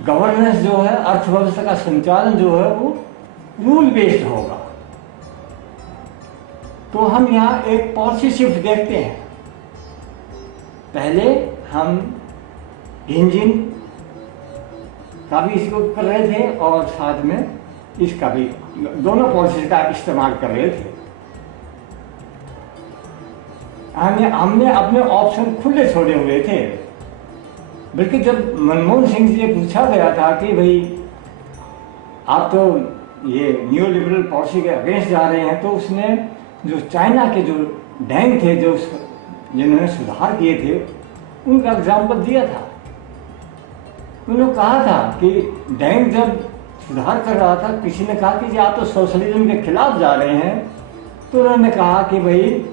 गवर्नेंस जो है, अर्थव्यवस्था का संचालन जो है वो रूल बेस्ड होगा। तो हम यहाँ एक पॉलिसी शिफ्ट देखते हैं। पहले हम इंजन का भी इसको कर रहे थे और साथ में इसका भी, दोनों पॉलिसी का इस्तेमाल कर रहे थे। हमने अपने ऑप्शन खुले छोड़े हुए थे। बल्कि जब मनमोहन सिंह से पूछा गया था कि भाई आप तो ये न्यू लिबरल पॉलिसी के अगेंस्ट जा रहे हैं, तो उसने जो चाइना के जो डेंग थे, जो जिन्होंने सुधार किए थे, उनका एग्जाम्पल दिया था। उन्होंने कहा था कि डेंग जब सुधार कर रहा था, किसी ने कहा कि आप तो सोशलिज्म के खिलाफ जा रहे हैं, तो उन्होंने कहा कि भाई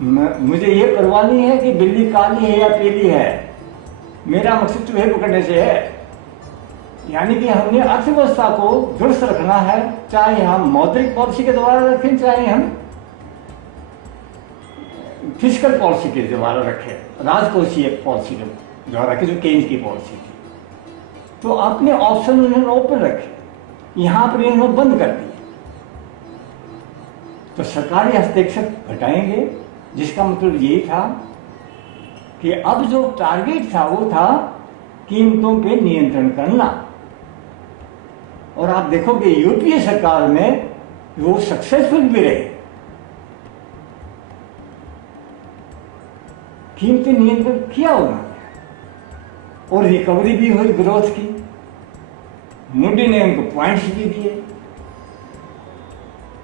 मुझे ये परवाह नहीं है कि बिल्ली काली है या पीली है, मेरा मकसद चूहे पकड़ने से है। यानी कि हमने अर्थव्यवस्था को दुरुस्त रखना है, चाहे हम मौद्रिक पॉलिसी के द्वारा रखें, चाहे हम फिजिकल पॉलिसी के द्वारा रखें, राजकोषीय पॉलिसी के द्वारा रखें, जो केन्स की पॉलिसी थी। तो अपने ऑप्शन उन्होंने ओपन रखे, यहाँ पर इन्होंने बंद कर दिए। तो सरकारी हस्तक्षेप घटाएंगे, जिसका मतलब यही था कि अब जो टारगेट था वो था कीमतों पे नियंत्रण करना। और आप देखोगे यूपीए सरकार में वो सक्सेसफुल भी रहे, कीमतें नियंत्रण किया उन्होंने, और रिकवरी भी हुई ग्रोथ की। मोदी ने उनको पॉइंट्स भी दिए,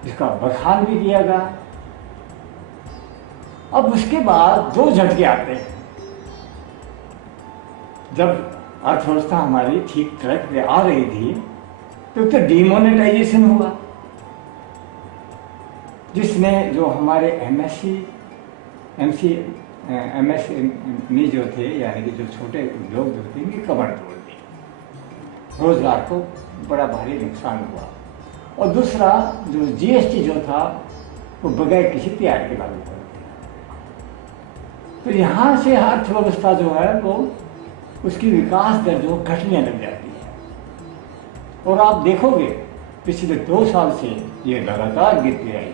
जिसका बखान भी किया गया। अब उसके बाद दो झटके आते हैं। जब अर्थव्यवस्था हमारी ठीक ट्रैक पे आ रही थी, तो डिमोनेटाइजेशन हुआ, जिसने जो हमारे एमएसएमई जो थे, यानी कि जो छोटे उद्योग जो थे, इनकी कमर तोड़ दी, रोजगार को बड़ा भारी नुकसान हुआ। और दूसरा जो जीएसटी जो था वो बगैर किसी तैयारी के लागू कर दिया। तो यहाँ से अर्थव्यवस्था जो है वो उसकी विकास दर जो घटने लग जाती है। और आप देखोगे पिछले 2 साल से ये लगातार गिरती आई।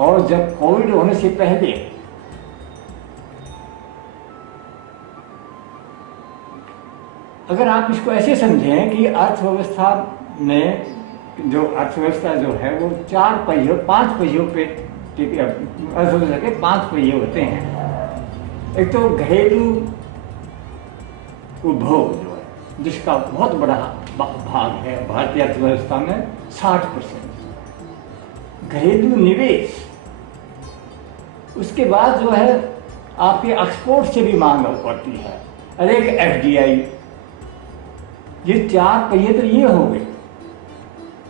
और जब कोविड होने से पहले अगर आप इसको ऐसे समझें कि अर्थव्यवस्था में जो अर्थव्यवस्था जो है वो 5 पहियों पे, अर्थव्यवस्था के 5 पहिए होते हैं। एक तो घरेलू उपभोग जो है, जिसका बहुत बड़ा भाग है भारतीय अर्थव्यवस्था में, 60%। घरेलू निवेश, उसके बाद जो है आपके एक्सपोर्ट से भी मांग बढ़ती है, और एक एफडीआई। ये 4 पहिए तो ये हो गए।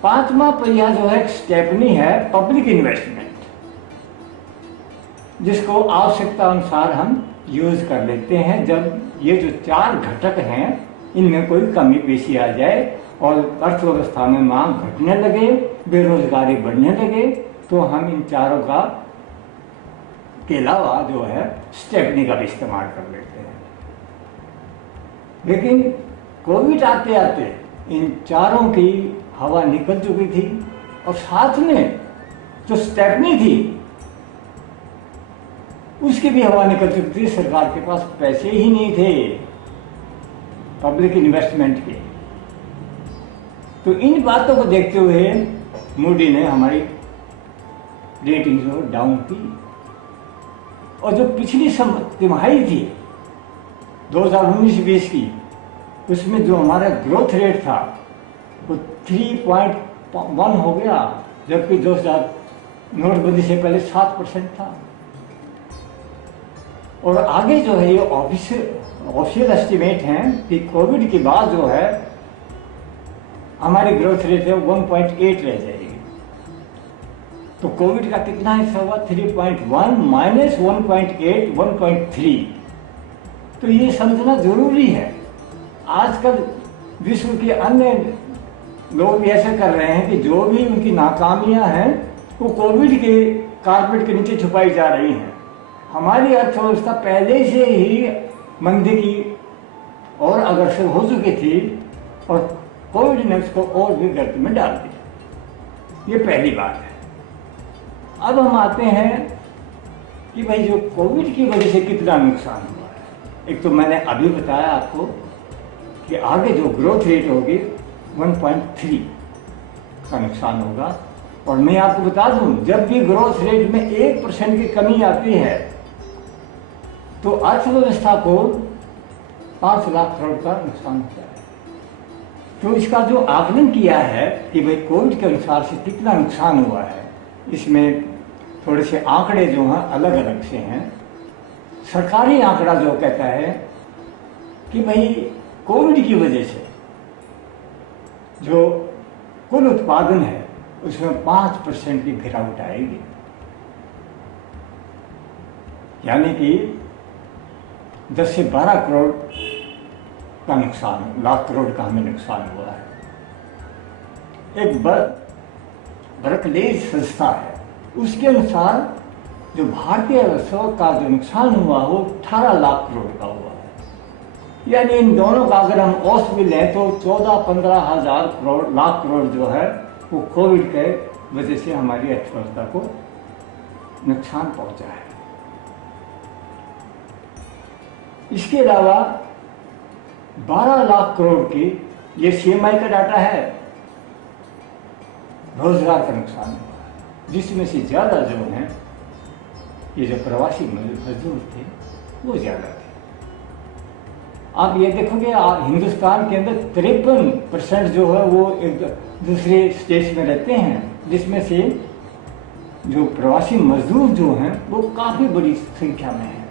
5वां पहिया जो है स्टेपनी है, पब्लिक इन्वेस्टमेंट, जिसको आवश्यकता अनुसार हम यूज कर लेते हैं। जब ये जो 4 घटक हैं इनमें कोई कमी पेशी आ जाए और अर्थव्यवस्था में मांग घटने लगे, बेरोजगारी बढ़ने लगे, तो हम इन चारों का के अलावा जो है स्टेपनी का भी इस्तेमाल कर लेते हैं। लेकिन कोविड आते आते इन चारों की हवा निकल चुकी थी, और साथ में जो स्टेपनी थी उसकी भी हवा निकल चुकी थी। सरकार के पास पैसे ही नहीं थे पब्लिक इन्वेस्टमेंट के। तो इन बातों को देखते हुए मूडी ने हमारी रेटिंग जो डाउन की, और जो पिछली तिमाही थी 2019-20 की, उसमें जो हमारा ग्रोथ रेट था वो 3.1 हो गया, जबकि 2000 नोटबंदी से पहले 7% था। और आगे जो है ये ऑफिशियल एस्टिमेट हैं कि कोविड के बाद जो है हमारी ग्रोथ रेट है 1.8 रह जाएगी। तो कोविड का कितना हिस्सा हुआ? 3.1 माइनस 1.8, 1.3। तो ये समझना जरूरी है। आजकल विश्व के अन्य लोग भी ऐसा कर रहे हैं कि जो भी उनकी नाकामियां हैं वो कोविड के कारपेट के नीचे छुपाई जा रही हैं। हमारी अर्थव्यवस्था पहले से ही मंदी की और अग्रसर हो चुकी थी, और कोविड ने उसको और भी गर्त में डाल दिया। ये पहली बात है। अब हम आते हैं कि भाई जो कोविड की वजह से कितना नुकसान हुआ है। एक तो मैंने अभी बताया आपको कि आगे जो ग्रोथ रेट होगी 1.3 का नुकसान होगा। और मैं आपको बता दूं, जब भी ग्रोथ रेट में 1% की कमी आती है तो अर्थव्यवस्था को 5 लाख करोड़ का नुकसान होता है। तो इसका जो आकलन किया है कि भाई कोविड के अनुसार से कितना नुकसान हुआ है, इसमें थोड़े से आंकड़े जो हैं अलग अलग से हैं। सरकारी आंकड़ा जो कहता है कि भाई कोविड की वजह से जो कुल उत्पादन है उसमें 5% की गिरावट आएगी, यानी कि 10 से 12 करोड़ का नुकसान, लाख करोड़ का हमें नुकसान हुआ है। एक बर्कलेज संस्था है, उसके अनुसार जो भारतीय अर्थव्यवस्था का जो नुकसान हुआ वो 18 लाख करोड़ का हुआ है। यानी इन दोनों का अगर हम औसत भी लें तो 14-15 हजार करोड़, लाख करोड़ जो है वो कोविड के वजह से हमारी अर्थव्यवस्था को नुकसान पहुंचा है। इसके अलावा 12 लाख करोड़ की, ये सीएमआई का डाटा है, रोजगार का नुकसान हुआ है, जिसमें से ज्यादा जो हैं ये जो प्रवासी मजदूर थे वो ज्यादा थे। आप ये देखोगे हिंदुस्तान के अंदर 53% जो है वो एक दूसरे स्टेट्स में रहते हैं, जिसमें से जो प्रवासी मजदूर जो हैं वो काफी बड़ी संख्या में हैं।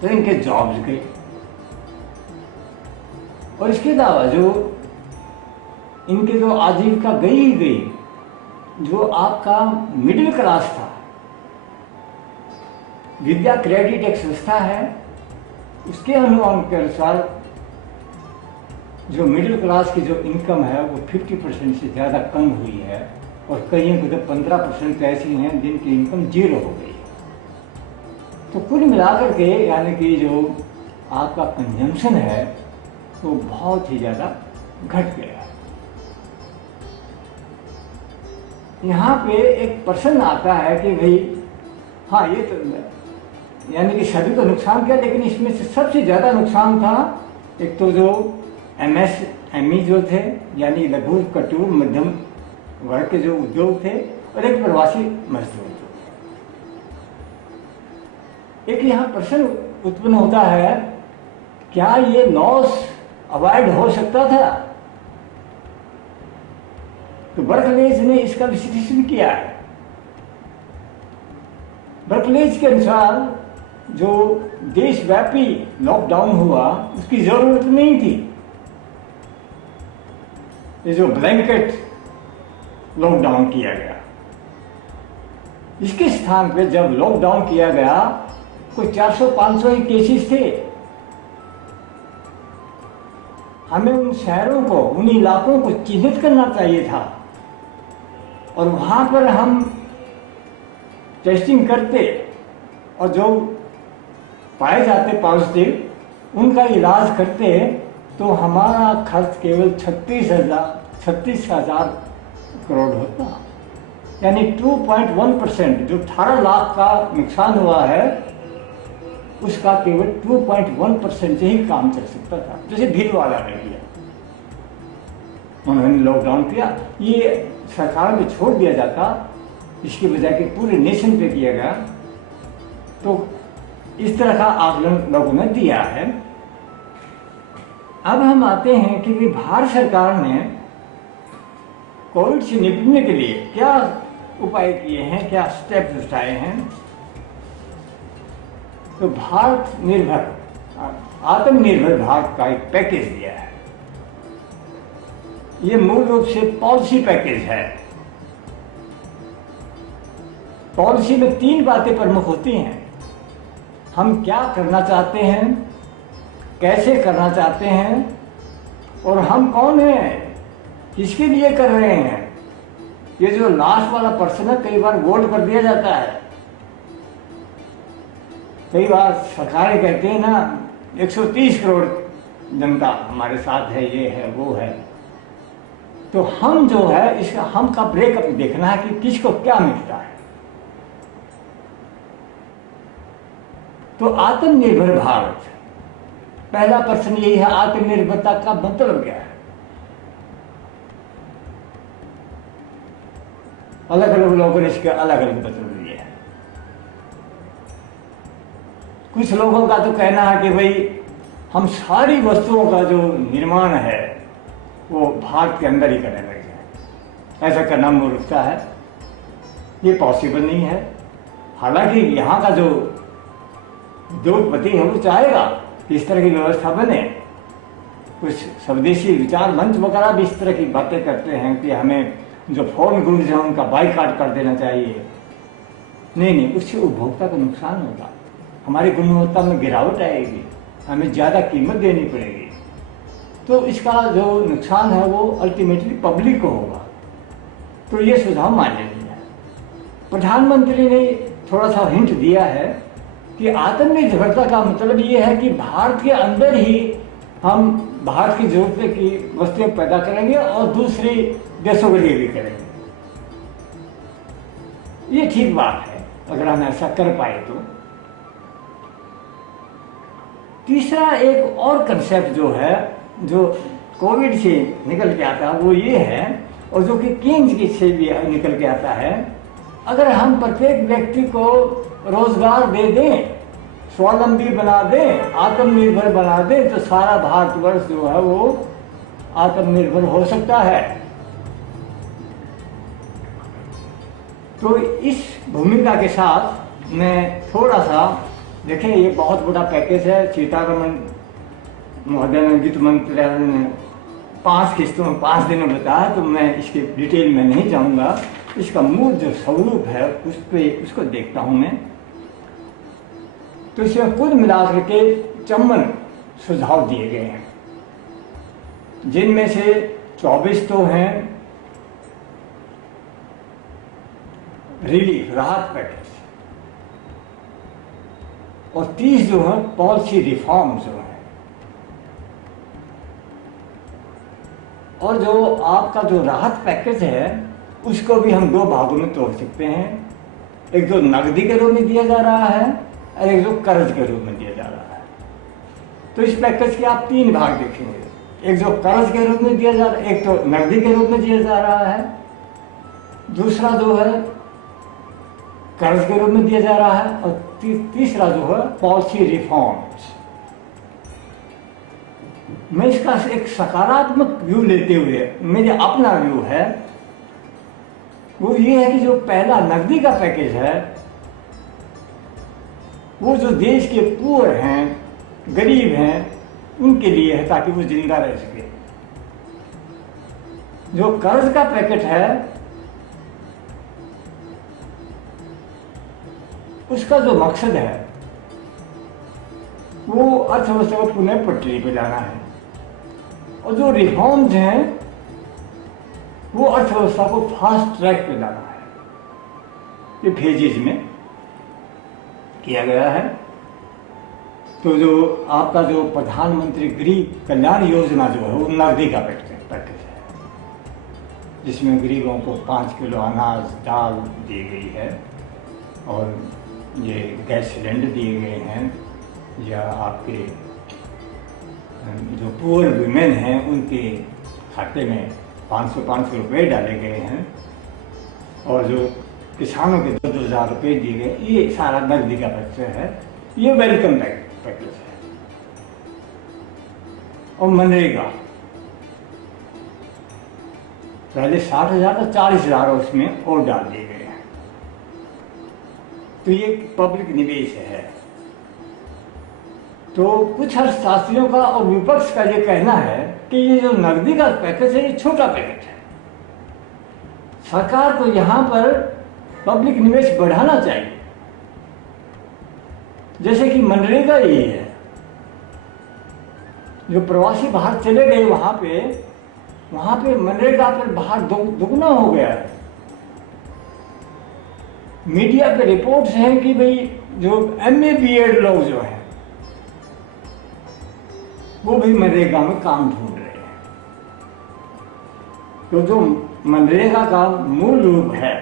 तो इनके जॉब्स गए। और इसके अलावा जो इनके जो आजीविका गई ही गई, जो आपका मिडिल क्लास था, विद्या क्रेडिट एक संस्था है, उसके अनुमान के अनुसार जो मिडिल क्लास की जो इनकम है वो 50% से ज़्यादा कम हुई है, और कईयों को तो 15% ऐसी हैं जिनकी इनकम 0 हो गई। तो कुल मिलाकर के यानी कि जो आपका कंजम्पशन है वो बहुत ही ज़्यादा घट गया है। यहाँ पे एक प्रश्न आता है कि भाई हाँ ये तो यानी कि सभी को नुकसान किया, लेकिन इसमें से सबसे ज़्यादा नुकसान था एक तो जो MSME जो थे, यानी लघु कुटीर मध्यम वर्ग के जो उद्योग थे, और एक प्रवासी मजदूर। एक यहाँ प्रश्न उत्पन्न होता है, क्या ये लॉस अवॉइड हो सकता था? तो बर्कलेज ने इसका विश्लेषण किया है। बर्कलेज के अनुसार जो देशव्यापी लॉकडाउन हुआ उसकी जरूरत नहीं थी। ये जो ब्लैंकेट लॉकडाउन किया गया, इसके स्थान पे जब लॉकडाउन किया गया कोई 400-500 ही केसेस थे। हमें उन शहरों को, उन इलाकों को चिन्हित करना चाहिए था, और वहां पर हम टेस्टिंग करते और जो पाए जाते पॉजिटिव उनका इलाज करते, तो हमारा खर्च केवल 36,000 36,000 करोड़ होता, यानी 2.1%। जो 18 लाख का नुकसान हुआ है उसका केवल 2.1% से ही काम चल सकता था। जैसे भीलवाड़ा ने किया, उन्होंने लॉकडाउन किया, ये सरकार में छोड़ दिया जाता, इसके बजाय कि पूरे नेशन पे किया गया। तो इस तरह का आकलन लोगों ने दिया है। अब हम आते हैं कि भारत सरकार ने कोविड से निपटने के लिए क्या उपाय किए हैं, क्या स्टेप्स उठाए हैं। तो भारत निर्भर, आत्मनिर्भर भारत का एक पैकेज दिया है। ये मूल रूप से पॉलिसी पैकेज है। पॉलिसी में 3 बातें प्रमुख होती हैं। हम क्या करना चाहते हैं, कैसे करना चाहते हैं, और हम कौन हैं, किसके लिए कर रहे हैं। ये जो लास्ट वाला पर्सन है, कई बार वोट कर दिया जाता है। कई बार सरकारें कहते हैं ना 130 करोड़ जनता हमारे साथ है, ये है वो है। तो हम जो है इसका हम का ब्रेकअप देखना है कि किसको क्या मिलता है। तो आत्मनिर्भर भारत, पहला प्रश्न यही है, आत्मनिर्भरता का मतलब क्या है। अलग अलग लोगों ने इसके अलग अलग मतलब दिए हैं। कुछ लोगों का तो कहना है कि भाई हम सारी वस्तुओं का जो निर्माण है वो भारत के अंदर ही करने लग जाए। ऐसा करना मूर्खता है, ये पॉसिबल नहीं है। हालांकि यहाँ का जो उद्योगपति है वो चाहेगा कि इस तरह की व्यवस्था बने। कुछ स्वदेशी विचार मंच वगैरह भी इस तरह की बातें करते हैं कि हमें जो फॉरेन गुड्स हैं उनका बाइकाट कर देना चाहिए। नहीं, उससे उपभोक्ता को नुकसान होगा, हमारी गुणवत्ता में गिरावट आएगी, हमें ज़्यादा कीमत देनी पड़ेगी। तो इसका जो नुकसान है वो अल्टीमेटली पब्लिक को होगा। तो ये सुझाव मान्य नहीं है। प्रधानमंत्री ने थोड़ा सा हिंट दिया है कि आत्मनिर्भरता का मतलब ये है कि भारत के अंदर ही हम भारत की जरूरत की वस्तुएं पैदा करेंगे और दूसरे देशों के लिए भी करेंगे। ये ठीक बात है अगर हम ऐसा कर पाए तो। तीसरा एक और कंसेप्ट जो है, जो कोविड से निकल के आता है वो ये है, और जो कि केन्स से भी निकल के आता है, अगर हम प्रत्येक व्यक्ति को रोजगार दे दें, स्वावलंबी बना दें, आत्मनिर्भर बना दें, तो सारा भारतवर्ष जो है वो आत्मनिर्भर हो सकता है। तो इस भूमिका के साथ मैं थोड़ा सा, देखिए ये बहुत बड़ा पैकेज है। सीतारमण महोदय ने, वित्त मंत्रालय ने 5 किस्तों में 5 दिन में बताया, तो मैं इसके डिटेल में नहीं जाऊंगा। इसका मूल जो स्वरूप है उसको देखता हूं मैं। तो इसमें कुल मिलाकर के 54 सुझाव दिए गए हैं, जिनमें से 24 तो हैं रिलीफ, राहत पैकेज, और 30 जो है पॉलिसी रिफॉर्म जो है। और जो आपका जो राहत पैकेज है उसको भी हम 2 भागों में तोड़ सकते हैं। एक जो नकदी के रूप में दिया जा रहा है और एक जो कर्ज के रूप में दिया जा रहा है। तो इस पैकेज के आप 3 भाग देखेंगे। एक जो कर्ज के रूप में दिया जा रहा है, एक तो नकदी के रूप में दिया जा रहा है, दूसरा जो है कर्ज के रूप में दिया जा रहा है, और तीसरा जो है पॉलिसी रिफॉर्म्स। मैं इसका एक सकारात्मक व्यू लेते हुए, मेरा अपना व्यू है वो ये है कि जो पहला नकदी का पैकेज है वो जो देश के पुअर हैं, गरीब हैं, उनके लिए है, ताकि वो जिंदा रह सके। जो कर्ज का पैकेट है उसका जो मकसद है वो अर्थव्यवस्था को पुनः पटरी पे लाना है, और जो रिफॉर्म्स हैं वो अर्थव्यवस्था को फास्ट ट्रैक पे लाना है। ये फेजेज में किया गया है। तो जो आपका जो प्रधानमंत्री गरीब कल्याण योजना जो है वो नकदी का पैकेज है। जिसमें गरीबों को 5 किलो अनाज दाल दी गई है और ये गैस सिलेंडर दिए गए हैं, या आपके जो पुअर वीमेन हैं उनके खाते में 500 रुपये डाले गए हैं, और जो किसानों के 2,000 रुपये दिए गए, ये सारा नकदी का पैकेज है। ये वेलकम पैकेज है। और मनरेगा पहले 60,000 तो 40,000 उसमें और डाल दिए गए हैं। तो ये पब्लिक निवेश है। तो कुछ अर्थशास्त्रियों का और विपक्ष का ये कहना है कि ये जो नकदी का पैकेज है ये छोटा पैकेज है, सरकार को यहाँ पर पब्लिक निवेश बढ़ाना चाहिए। जैसे कि मनरेगा ये है, जो प्रवासी बाहर चले गए वहां पे मनरेगा पर बाहर दुगना हो गया है। मीडिया पे रिपोर्ट्स हैं कि भाई जो MA BEd लोग जो हैं वो भी मनरेगा में काम ढूंढ रहे हैं। तो जो मनरेगा का मूल रूप है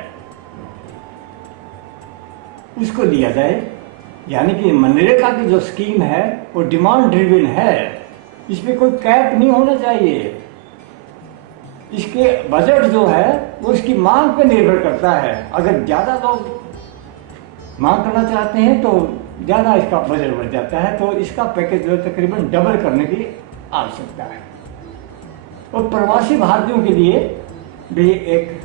उसको लिया जाए, यानी कि मनरेगा की जो स्कीम है वो डिमांड ड्रिवन है, इसमें कोई कैप नहीं होना चाहिए। इसके बजट जो है वो इसकी मांग पर निर्भर करता है। अगर ज़्यादा लोग मांग करना चाहते हैं तो ज़्यादा इसका बजट बढ़ जाता है, तो इसका पैकेज जो तकरीबन डबल करने की आवश्यकता है। और प्रवासी भारतीयों के लिए भी एक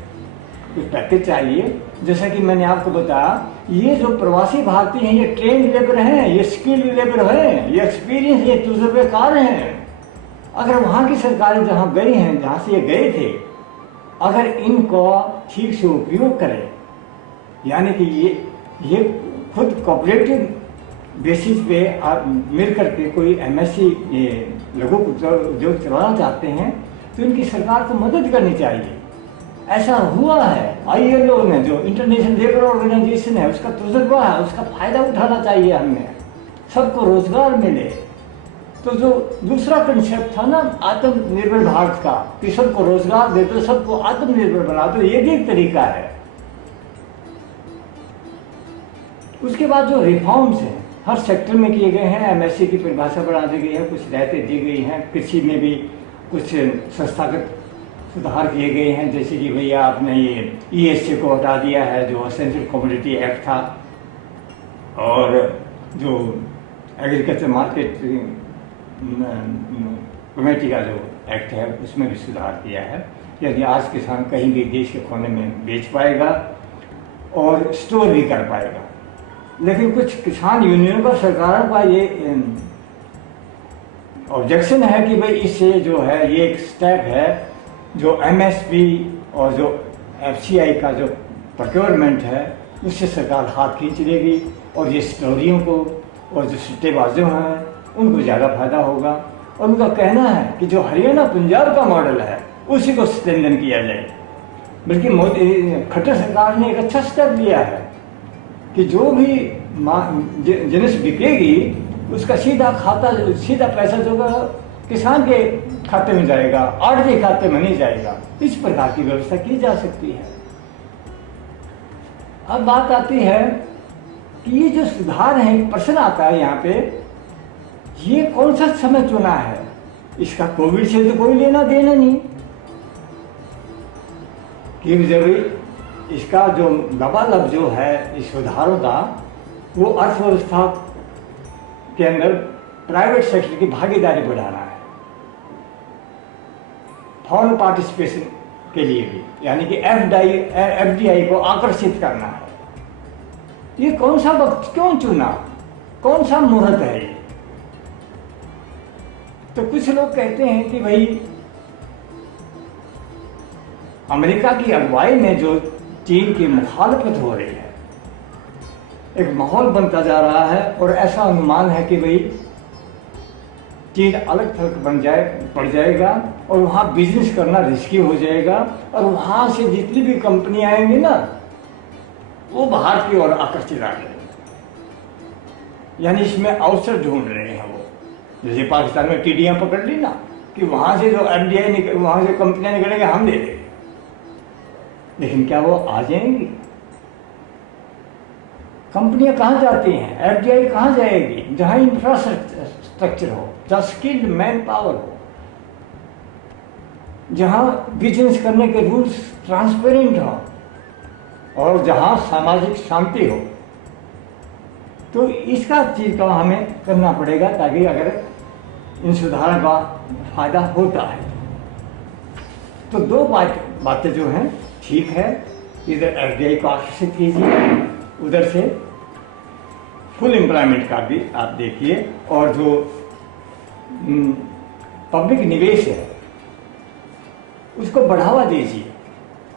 कुछ पैकेज चाहिए। जैसा कि मैंने आपको बताया, ये जो प्रवासी भारतीय हैं ये ट्रेन लेबर हैं, ये स्किल लेबर हैं, ये एक्सपीरियंस, ये तजुर्बेकार हैं। अगर वहाँ की सरकारें जहाँ गई हैं, जहाँ से ये गए थे, अगर इनको ठीक से उपयोग करें, यानी कि ये खुद कोऑपरेटिव बेसिस पे मिल करके कोई MSc ये लघु उद्योग चलाना चाहते हैं तो इनकी सरकार को मदद करनी चाहिए। ऐसा हुआ है। ILO ने, जो इंटरनेशनल लेबर ऑर्गेनाइजेशन है, उसका तजुर्बा है, उसका फायदा उठाना चाहिए हमें, सबको रोजगार मिले। तो जो दूसरा कंसेप्ट था ना आत्मनिर्भर भारत का, कि सबको रोजगार दे तो सबको आत्मनिर्भर बना, तो ये भी एक तरीका है। उसके बाद जो रिफॉर्म्स हैं हर सेक्टर में किए गए हैं, MSc की परिभाषा बढ़ा दी गई है, कुछ रियायतें दी गई हैं, कृषि में भी कुछ संस्थागत सुधार किए गए हैं। जैसे कि भैया आपने ये ESC को हटा दिया है, जो एसेंशियल कमोडिटी एक्ट था, और जो एग्रीकल्चर मार्केट कमेटी का जो एक्ट है उसमें भी सुधार किया है। यदि आज किसान कहीं भी देश के कोने में बेच पाएगा और स्टोर भी कर पाएगा। लेकिन कुछ किसान यूनियनों का, सरकारों का ये ऑब्जेक्शन है कि भाई इससे जो है ये एक स्टेप है, जो MSP और जो FCI का जो प्रोक्योरमेंट है उससे सरकार हाथ खींच लेगी, और ये स्टोरियों को और जो सट्टेबाजों हैं उनको ज़्यादा फायदा होगा। और उनका कहना है कि जो हरियाणा पंजाब का मॉडल है उसी को स्ट्रेंथन किया जाए। बल्कि मोदी खट्टर सरकार ने एक अच्छा स्टेप लिया है कि जो भी जिनिस बिकेगी उसका सीधा पैसा जो किसान के खाते में जाएगा, आड़ती खाते में नहीं जाएगा। इस प्रकार की व्यवस्था की जा सकती है। अब बात आती है कि ये जो सुधार है, प्रश्न आता है यहाँ पे, ये कौन सा समय चुना है? इसका कोविड से तो कोई लेना देना नहीं, कि जब इसका जो लबालब जो है इस सुधारों का, वो अर्थव्यवस्था के अंदर प्राइवेट सेक्टर की भागीदारी बढ़ाना है, फॉरेन पार्टिसिपेशन के लिए भी, यानी कि FDI को आकर्षित करना है। ये कौन सा वक्त क्यों चुना, कौन सा मुहूर्त है ये? तो कुछ लोग कहते हैं कि भाई अमेरिका की अगुवाई में जो चीन की मुखालफत हो रही है, एक माहौल बनता जा रहा है, और ऐसा अनुमान है कि भाई चीन अलग थलग पड़ जाएगा और वहाँ बिजनेस करना रिस्की हो जाएगा, और वहाँ से जितनी भी कंपनी आएंगी ना वो बाहर की ओर आकर्षित आ जाएंगी। यानी इसमें अवसर ढूंढ रहे हैं वो। जैसे पाकिस्तान में TDM पकड़ ली ना, कि वहाँ से जो FDI वहाँ से कंपनियाँ निकलेंगे हम दे देंगे, लेकिन क्या वो आ जाएंगी? कंपनियां कहाँ जाती हैं? एफडीआई कहाँ जाएगी? जहाँ इंफ्रास्ट्रक्चर हो, जहाँ स्किल्ड मैन पावर हो, जहाँ बिजनेस करने के रूल्स ट्रांसपेरेंट हो और जहाँ सामाजिक शांति हो। तो इसका चीज का हमें करना पड़ेगा, ताकि अगर इन सुधारों का फायदा होता है तो दो बातें जो हैं ठीक है, इधर एफडीआई को आकर्षित कीजिए, उधर से फुल एम्प्लॉयमेंट का भी आप देखिए, और जो पब्लिक निवेश है उसको बढ़ावा दीजिए।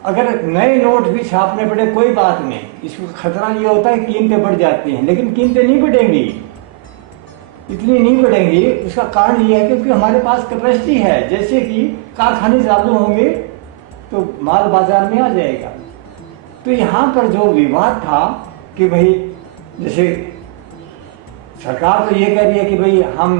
अगर नए नोट भी छापने पड़े कोई बात नहीं, इसको खतरा ये होता है कीमतें बढ़ जाती हैं, लेकिन कीमतें नहीं बढ़ेंगी, इतनी नहीं बढ़ेंगी। उसका कारण ये है क्योंकि हमारे पास कैपेसिटी है। जैसे कि कारखाने चालू होंगे तो माल बाजार में आ जाएगा। तो यहाँ पर जो विवाद था कि भाई, जैसे सरकार तो ये कह रही है कि भाई हम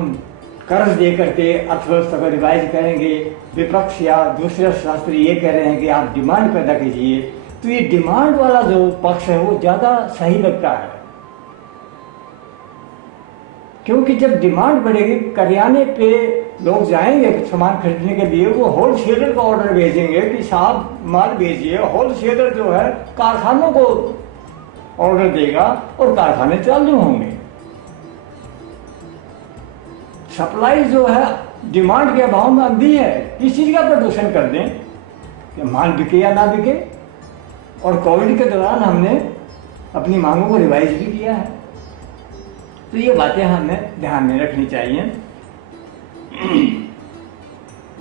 कर्ज दे करके अर्थव्यवस्था को रिवाइज करेंगे, विपक्ष या दूसरे शास्त्री ये कह रहे हैं कि आप डिमांड पैदा कीजिए। तो ये डिमांड वाला जो पक्ष है वो ज्यादा सही लगता है, क्योंकि जब डिमांड बढ़ेगी, करियाने पे लोग जाएंगे सामान खरीदने के लिए, वो होलसेलर को ऑर्डर भेजेंगे कि साहब माल भेजिए। होलसेलर जो है कारखानों को ऑर्डर देगा और कारखाने चालू होंगे। सप्लाई जो है डिमांड के अभाव में अंधी है। किस चीज का प्रदूषण कर दें कि माल बिके या ना बिके। और कोविड के दौरान हमने अपनी मांगों को रिवाइज भी किया है। तो ये बातें हमें ध्यान में रखनी चाहिए।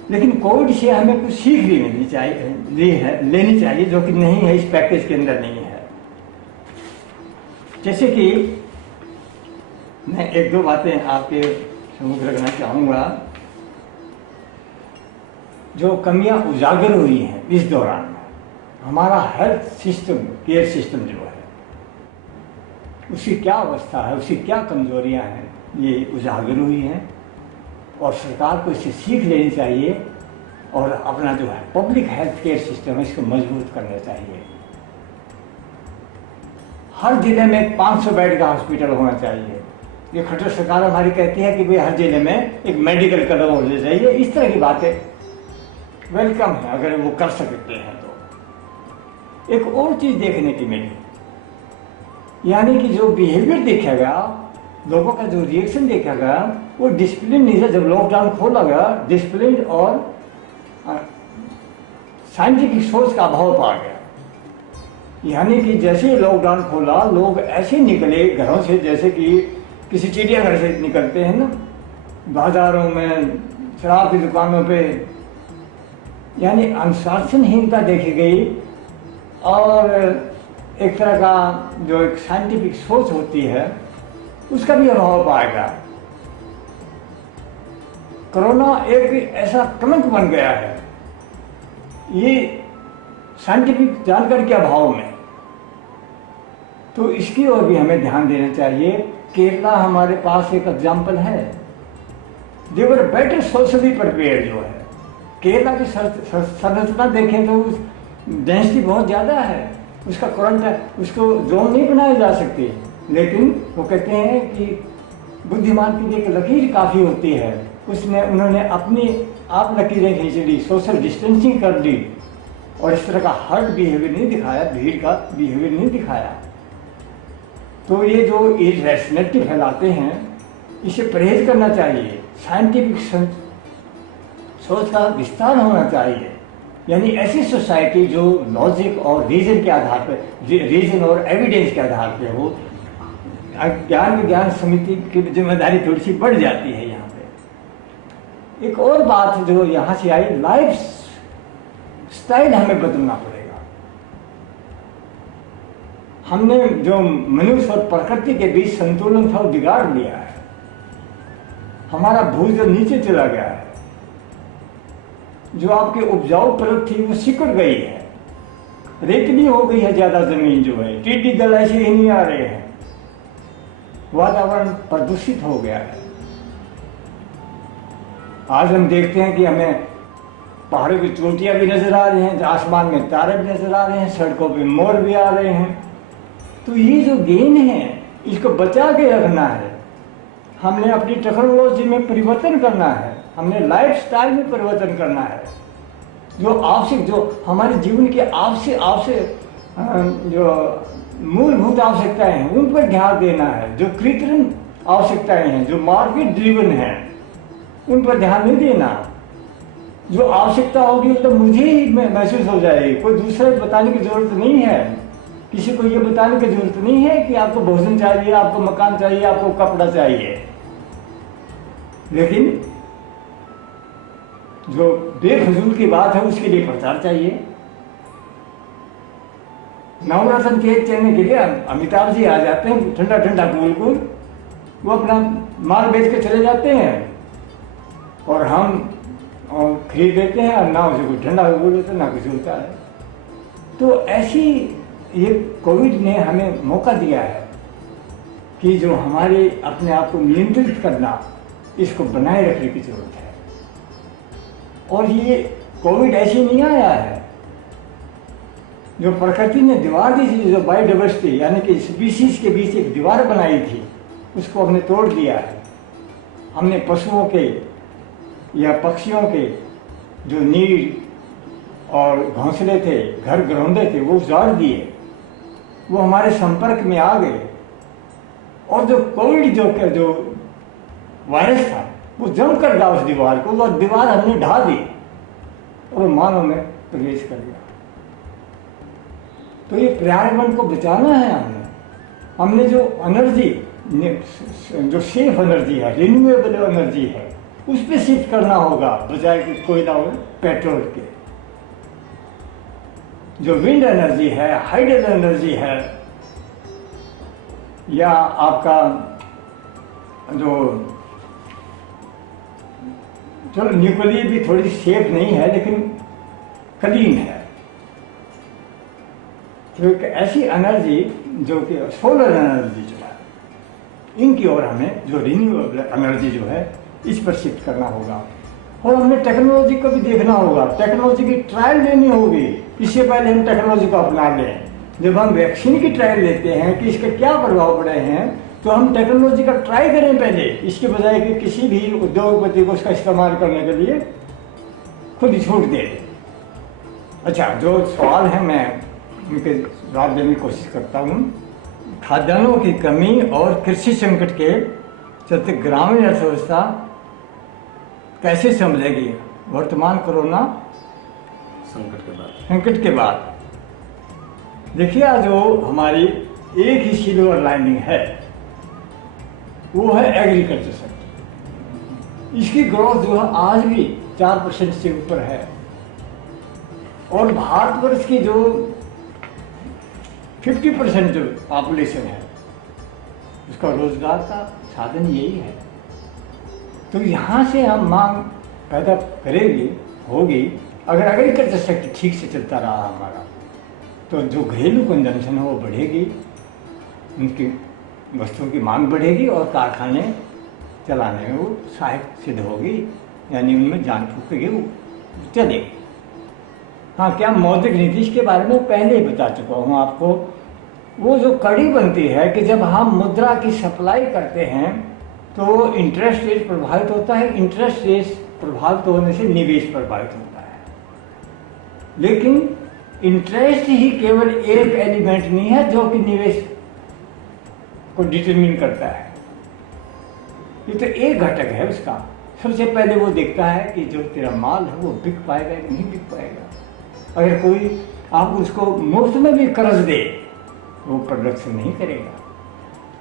लेकिन कोविड से हमें कुछ सीख भी लेनी चाहिए जो कि नहीं है, इस पैकेज के अंदर नहीं है। जैसे कि मैं एक दो बातें आपके सम्मुख रखना चाहूंगा। जो कमियां उजागर हुई हैं इस दौरान, हमारा हेल्थ सिस्टम, केयर सिस्टम जो है, उसकी क्या अवस्था है, उसकी क्या कमजोरियां हैं, ये उजागर हुई हैं। और सरकार को इससे सीख लेनी चाहिए और अपना जो है पब्लिक हेल्थ केयर सिस्टम है इसको मजबूत करना चाहिए। हर जिले में 500 बेड का हॉस्पिटल होना चाहिए। ये खट्टर सरकार हमारी कहती है कि भाई हर जिले में एक मेडिकल कदम होना चाहिए। इस तरह की बातें वेलकम है अगर वो कर सकते हैं तो। एक और चीज देखने की मिली, यानी कि जो बिहेवियर देखा गया, लोगों का जो रिएक्शन देखा गया, वो डिसिप्लिन नहीं था। जब लॉकडाउन खोला गया, डिसिप्लिन और साइंटिफिक सोच का अभाव पा गया। यानी कि जैसे ही लॉकडाउन खोला, लोग ऐसे निकले घरों से जैसे कि किसी चिड़ियाघर से निकलते हैं ना, बाजारों में, शराब की दुकानों पे, यानी अनुशासनहीनता देखी गई। और एक तरह का जो एक साइंटिफिक सोच होती है उसका भी अभाव पाएगा। कोरोना एक ऐसा कलंक बन गया है ये साइंटिफिक जानकारी के अभाव में। तो इसकी ओर भी हमें ध्यान देना चाहिए। केरला हमारे पास एक एग्जाम्पल है। दे वर बेटर सोशली प्रिपेयर्ड जो है। केरला की संरचना देखें तो डेंसिटी बहुत ज़्यादा है, उसका करंट उसको जोन नहीं बनाई जा सकती। लेकिन वो कहते हैं कि बुद्धिमान की एक लकीर काफ़ी होती है। उन्होंने अपनी आप लकीरें खींच ली, सोशल डिस्टेंसिंग कर दी और इस तरह का हर्ड बिहेवियर नहीं दिखाया, भीड़ का बिहेवियर नहीं दिखाया। तो ये जो इरेशनैलिटी फैलाते हैं इसे परहेज करना चाहिए। साइंटिफिक सोच का विस्तार होना चाहिए। यानी ऐसी सोसाइटी जो लॉजिक और रीजन के आधार पर, रीजन और एविडेंस के आधार पर हो। ज्ञान विज्ञान समिति की जिम्मेदारी थोड़ी सी बढ़ जाती है यहाँ पे। एक और बात जो यहाँ से आई, लाइफ स्टाइल हमें बदलना पड़ेगा। हमने जो मनुष्य और प्रकृति के बीच संतुलन था वो बिगाड़ लिया है। हमारा भूजल नीचे चला गया है। जो आपकी उपजाऊ परत थी वो सिकुड़ गई है, रेतली हो गई है ज्यादा जमीन जो है, टिड्डी दल ऐसे ही नहीं आ रहे हैं, वातावरण प्रदूषित हो गया है। आज हम देखते हैं कि हमें पहाड़ों की चोटियां भी नजर आ रही हैं, आसमान में तारे भी नजर आ रहे हैं, सड़कों पे मोर भी आ रहे हैं। तो ये जो गेन है इसको बचा के रखना है। हमने अपनी टेक्नोलॉजी में परिवर्तन करना है, हमने लाइफस्टाइल में परिवर्तन करना है। जो आवश्यक, जो हमारे जीवन के आवश्यक जो मूलभूत आवश्यकताएं हैं उन पर ध्यान देना है। जो कृत्रिम आवश्यकताएं हैं, जो मार्केट ड्रिवन है, उन पर ध्यान नहीं देना। जो आवश्यकता होगी तो मुझे ही महसूस हो जाएगी, कोई दूसरे बताने की जरूरत नहीं है। किसी को ये बताने की जरूरत नहीं है कि आपको भोजन चाहिए, आपको मकान चाहिए, आपको कपड़ा चाहिए। लेकिन जो बेफजूल की बात है उसके लिए प्रचार चाहिए। नवरत्न केक चलने के लिए अमिताभ जी आ जाते हैं, ठंडा ठंडा कूल कूल, वो अपना माल बेच के चले जाते हैं और हम खरीद लेते हैं, और ना उसे कोई ठंडा कूल होता है ना कुछ होता है। तो ऐसी ये कोविड ने हमें मौका दिया है कि जो हमारे अपने आप को नियंत्रित करना, इसको बनाए रखने की जरूरत है। और ये कोविड ऐसे नहीं आया है। जो प्रकृति ने दीवार दी थी, जो बायोडाइवर्सिटी यानी कि स्पीसीज के बीच एक दीवार बनाई थी, उसको हमने तोड़ दिया है। हमने पशुओं के या पक्षियों के जो नीड और घोंसले थे, घर घरौंदे थे, वो उजाड़ दिए, वो हमारे संपर्क में आ गए। और जो कोविड जो वायरस था वो जमकर गया उस दीवार को, वो दीवार हमने ढा दी और मानव में प्रवेश कर गया। तो ये पर्यावरण को बचाना है। हमने जो एनर्जी, जो सेफ एनर्जी है, रिन्यूएबल एनर्जी है, उस पर शिफ्ट करना होगा, बजाय कि कोयला और पेट्रोल के। जो विंड एनर्जी है, हाइड्रोजन एनर्जी है, या आपका जो, चलो न्यूक्लियर भी थोड़ी सेफ नहीं है लेकिन क्लीन है। तो एक ऐसी एनर्जी जो कि सोलर एनर्जी जो है, इनकी ओर हमें जो रिन्यूएबल एनर्जी जो है इस पर शिफ्ट करना होगा। और हमने टेक्नोलॉजी को भी देखना होगा, टेक्नोलॉजी की ट्रायल लेनी होगी। इससे पहले हम टेक्नोलॉजी को अपना लें। जब हम वैक्सीन की ट्रायल लेते हैं कि इसके क्या प्रभाव पड़े हैं, तो हम टेक्नोलॉजी का ट्राई करें पहले, इसके बजाय कि किसी भी उद्योगपति को उसका इस्तेमाल करने के लिए खुद ही छूट दे। अच्छा, जो सवाल है मैं उनके जवाब देने की कोशिश करता हूँ। खाद्यान्नों की कमी और कृषि संकट के चलते ग्रामीण अर्थव्यवस्था कैसे संभलेगी वर्तमान कोरोना संकट के बाद? देखिए, आज जो हमारी एक ही सिल्वर लाइनिंग है वो है एग्रीकल्चर सेक्टर। इसकी ग्रोथ जो है आज भी 4% से ऊपर है। और भारतवर्ष की जो 50% जो पॉपुलेशन है उसका रोजगार का साधन यही है। तो यहाँ से हम मांग पैदा होगी अगर एग्रीकल्चर सेक्टर ठीक से चलता रहा हमारा, तो जो घरेलू कंजम्पशन है वो बढ़ेगी, उनकी वस्तुओं की मांग बढ़ेगी और कारखाने चलाने में वो सहायक सिद्ध होगी, यानी उनमें जान फूकेगी, वो चलेगी। हाँ, क्या मौद्रिक नीति के बारे में पहले ही बता चुका हूँ आपको। वो जो कड़ी बनती है कि जब हम मुद्रा की सप्लाई करते हैं तो इंटरेस्ट रेट प्रभावित होता है, इंटरेस्ट रेट प्रभावित होने से निवेश प्रभावित होता है। लेकिन इंटरेस्ट ही केवल एक एलिमेंट नहीं है जो कि निवेश को डिटरमिन करता है। ये तो एक घटक है उसका। सबसे पहले वो देखता है कि जो तेरा माल है वो बिक पाएगा कि नहीं बिक पाएगा। अगर कोई आप उसको मुफ्त में भी कर्ज दे वो प्रोडक्शन नहीं करेगा।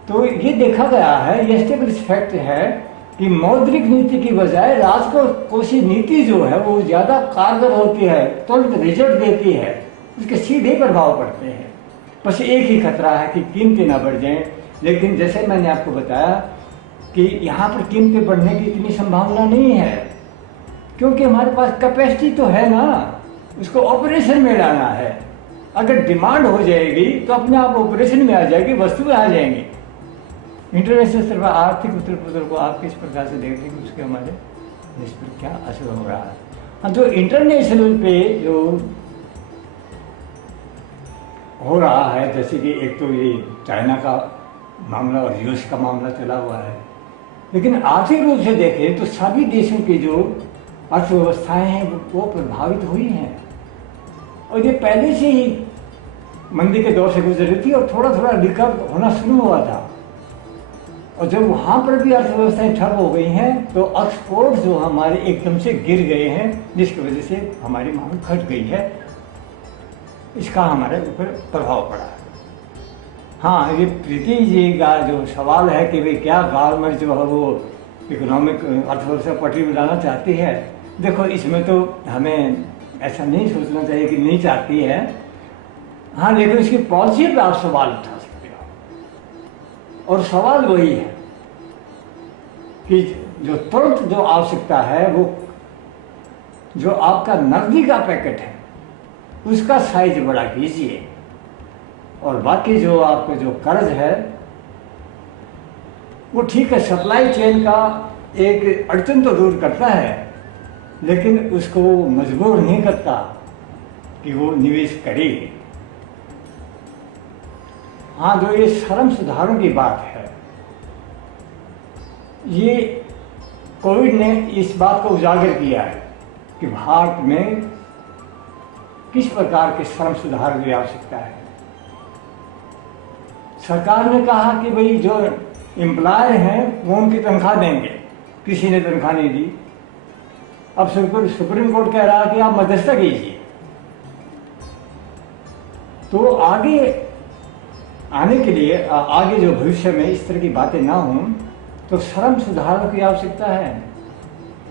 तो ये देखा गया है, ये एस्टेब्लिश फैक्ट है कि मौद्रिक नीति की बजाय राजकोषीय नीति जो है वो ज़्यादा कारगर होती है, तुरंत रिजल्ट देती है, उसके सीधे प्रभाव पड़ते हैं। बस एक ही खतरा है कि कीमतें ना बढ़ जाएं। लेकिन जैसे मैंने आपको बताया कि यहाँ पर कीमतें बढ़ने की इतनी संभावना नहीं है, क्योंकि हमारे पास कैपेसिटी तो है ना, उसको ऑपरेशन में लाना है। अगर डिमांड हो जाएगी तो अपने आप ऑपरेशन में आ जाएगी, वस्तुएं आ जाएंगी। इंटरनेशनल स्तर पर आर्थिक उत्तर पुत्र को आप किस प्रकार से देख रहे हैं, उसके हमारे देश पर क्या असर हो रहा है। हाँ, जो इंटरनेशनल पे जो हो रहा है, जैसे कि एक तो ये चाइना का मामला और यूएस का मामला चला हुआ है, लेकिन आर्थिक रूप से देखें तो सभी देशों की जो अर्थव्यवस्थाएं हैं वो प्रभावित हुई हैं, और ये पहले से ही मंदी के दौर से गुजर रही थी और थोड़ा थोड़ा रिकवर होना शुरू हुआ था। और जब वहाँ पर भी अर्थव्यवस्थाएं ठप हो गई हैं तो एक्सपोर्ट जो हमारे एकदम से गिर गए हैं, जिसकी वजह से हमारी मांग घट गई है, इसका हमारे ऊपर प्रभाव पड़ा है। हाँ, ये प्रीति जी का जो सवाल है कि भाई क्या गवर्नमेंट जो है वो इकोनॉमिक अर्थव्यवस्था पटरी में लाना चाहती है, देखो इसमें तो हमें ऐसा नहीं सोचना चाहिए कि नहीं चाहती है। हाँ, लेकिन इसकी पॉलिसी पर आप सवाल उठा सकते हो, और सवाल वही है कि जो तुरंत जो आवश्यकता है वो जो आपका नकदी का पैकेट है उसका साइज बड़ा कीजिए, और बाकी जो आपको जो कर्ज है वो ठीक है, सप्लाई चेन का एक अड़चन तो दूर करता है, लेकिन उसको मजबूर नहीं करता कि वो निवेश करे। हाँ, जो ये श्रम सुधारों की बात है, ये कोविड ने इस बात को उजागर किया है कि भारत में किस प्रकार के श्रम सुधार की आवश्यकता है। सरकार ने कहा कि भाई जो एम्प्लॉयर हैं वो उनकी तनख्वाह देंगे, किसी ने तनख्वाह नहीं दी। अब सुप्रीम कोर्ट कह रहा है कि आप मध्यस्थता कीजिए। तो आगे आने के लिए, आगे जो भविष्य में इस तरह की बातें ना हों तो श्रम सुधारों की आवश्यकता है।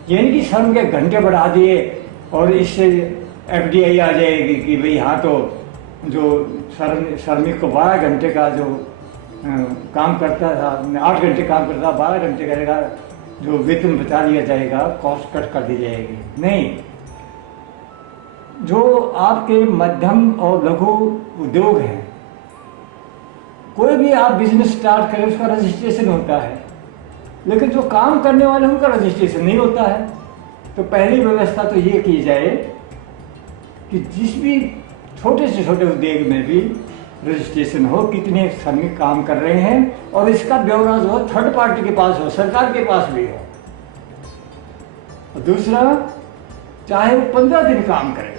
यानी कि श्रम के घंटे बढ़ा दिए और इससे एफडीआई आ जाएगी कि भाई हाँ, तो जो श्रमिक को 12 घंटे का जो काम करता था, 8 घंटे काम करता, 12 घंटे करेगा, जो वेतन बचा लिया जाएगा, कॉस्ट कट कर दी जाएगी। नहीं, जो आपके मध्यम और लघु उद्योग हैं, कोई भी आप बिजनेस स्टार्ट करें उसका रजिस्ट्रेशन होता है, लेकिन जो काम करने वाले उनका रजिस्ट्रेशन नहीं होता है। तो पहली व्यवस्था तो ये की जाए कि जिस भी छोटे से छोटे उद्योग में भी रजिस्ट्रेशन हो, कितने श्रमिक काम कर रहे हैं, और इसका ब्यौरा जो है थर्ड पार्टी के पास हो, सरकार के पास भी हो। और दूसरा, चाहे वो 15 दिन काम करे,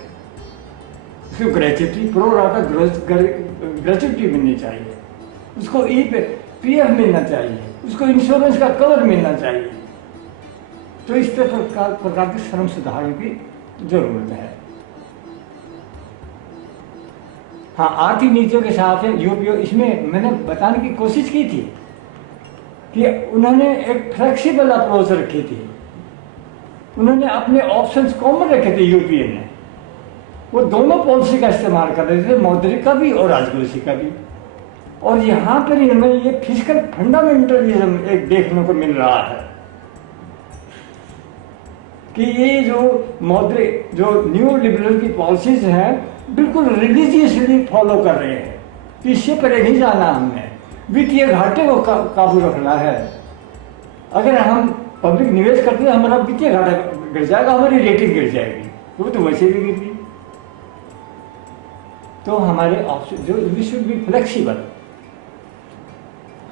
उसको ग्रेच्युटी, प्रो राटा ग्रेच्युटी मिलनी चाहिए, उसको पीएफ मिलना चाहिए, उसको इंश्योरेंस का कवर मिलना चाहिए। तो इस प्रकार के श्रम सुधारों की जरूरत है। हाँ, आर्थिक नीतियों के हिसाब से यूपीओ, इसमें मैंने बताने की कोशिश की थी कि उन्होंने एक फ्लेक्सिबल अप्रोच रखी थी। उन्होंने अपने ऑप्शंस कॉमन रखे थे यूपीए ने, वो दोनों पॉलिसी का इस्तेमाल कर रहे थे, मौद्रिक का भी और राजकोषीय का भी। और यहाँ पर इनमें ये फिजिकल फंडामेंटलिज्म एक देखने को मिल रहा है कि ये जो मौद्रिक, जो न्यू लिबरल की पॉलिसीज हैं, बिल्कुल रिलीजियसली फॉलो कर रहे हैं कि इससे परे नहीं जाना, हमने वित्तीय घाटे को काबू रखना है। अगर हम पब्लिक निवेश करते हैं, हमारा वित्तीय घाटा गिर जाएगा, हमारी रेटिंग गिर जाएगी, वो तो वैसे भी गिर गई। तो हमारे ऑप्शन जो वी शुड बी फ्लेक्सिबल।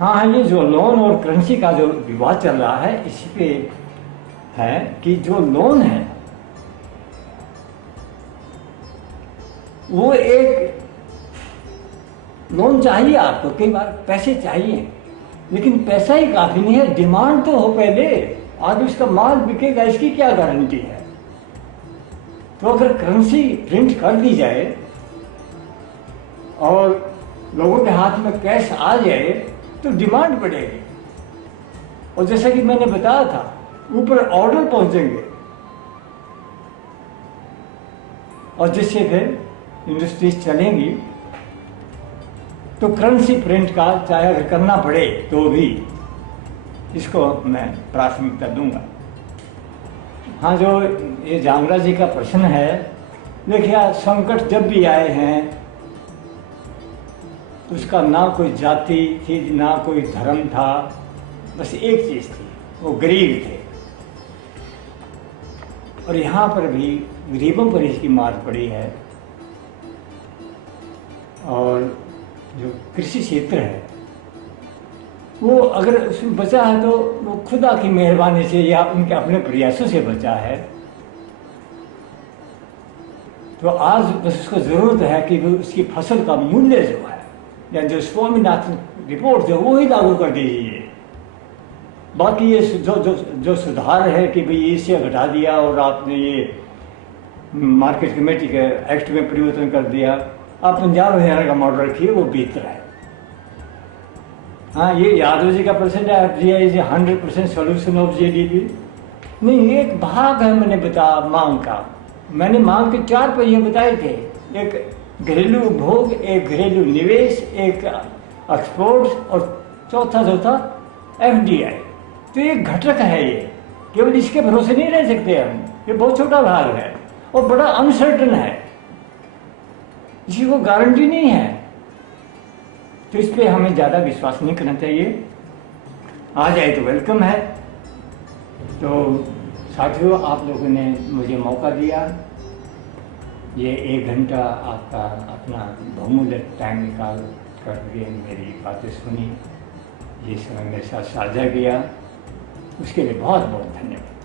हाँ, ये जो लोन और करेंसी का जो विवाद चल रहा है, इसी पे है कि जो लोन है वो एक लोन चाहिए आपको, कई बार पैसे चाहिए, लेकिन पैसा ही काफी नहीं है, डिमांड तो हो पहले, आगे उसका माल बिकेगा इसकी क्या गारंटी है। तो अगर करेंसी प्रिंट कर दी जाए और लोगों के हाथ में कैश आ जाए तो डिमांड बढ़ेगी, और जैसा कि मैंने बताया था, ऊपर ऑर्डर पहुंचेंगे, और जिससे फिर इंडस्ट्रीज चलेंगी। तो करेंसी प्रिंट का चाहे अगर करना पड़े तो भी इसको मैं प्राथमिकता दूंगा। हाँ, जो ये जांगरा जी का प्रश्न है, देखिए संकट जब भी आए हैं उसका ना कोई जाति थी, ना कोई धर्म था, बस एक चीज थी, वो गरीब थे। और यहाँ पर भी गरीबों पर इसकी मार पड़ी है। और जो कृषि क्षेत्र है वो अगर उसमें बचा है तो वो खुदा की मेहरबानी से या उनके अपने प्रयासों से बचा है। तो आज बस उसको ज़रूरत है कि वो उसकी फसल का मूल्य जो है या जो स्वामीनाथन रिपोर्ट जो वो ही लागू कर दीजिए। बाकी ये जो सुधार है कि भाई इससे घटा दिया और आपने ये मार्केट कमेटी के एक्ट में परिवर्तन कर दिया, आप पंजाब हरियाणा का मॉडल रखिए, वो बेहतर है। हाँ, ये यादव जी का परसेंट है, FGI is 100% solution of GDP नहीं, एक भाग है। मैंने बताया मांग का, मैंने मांग के 4 पहिए बताए थे, एक घरेलू उपभोग, एक घरेलू निवेश, एक एक्सपोर्ट और चौथा FDI। तो ये घटक है, ये केवल इसके भरोसे नहीं रह सकते हम, ये बहुत छोटा भाग है और बड़ा अनसर्टन है, इसकी कोई गारंटी नहीं है। तो इस पे हमें ज़्यादा विश्वास नहीं करना चाहिए। आ जाए तो वेलकम है। तो साथियों, आप लोगों ने मुझे मौका दिया, ये 1 घंटा आपका अपना बहुमूल्य टाइम निकाल करके मेरी बातें सुनी, ये समय मेरे साथ साझा किया, उसके लिए बहुत बहुत धन्यवाद।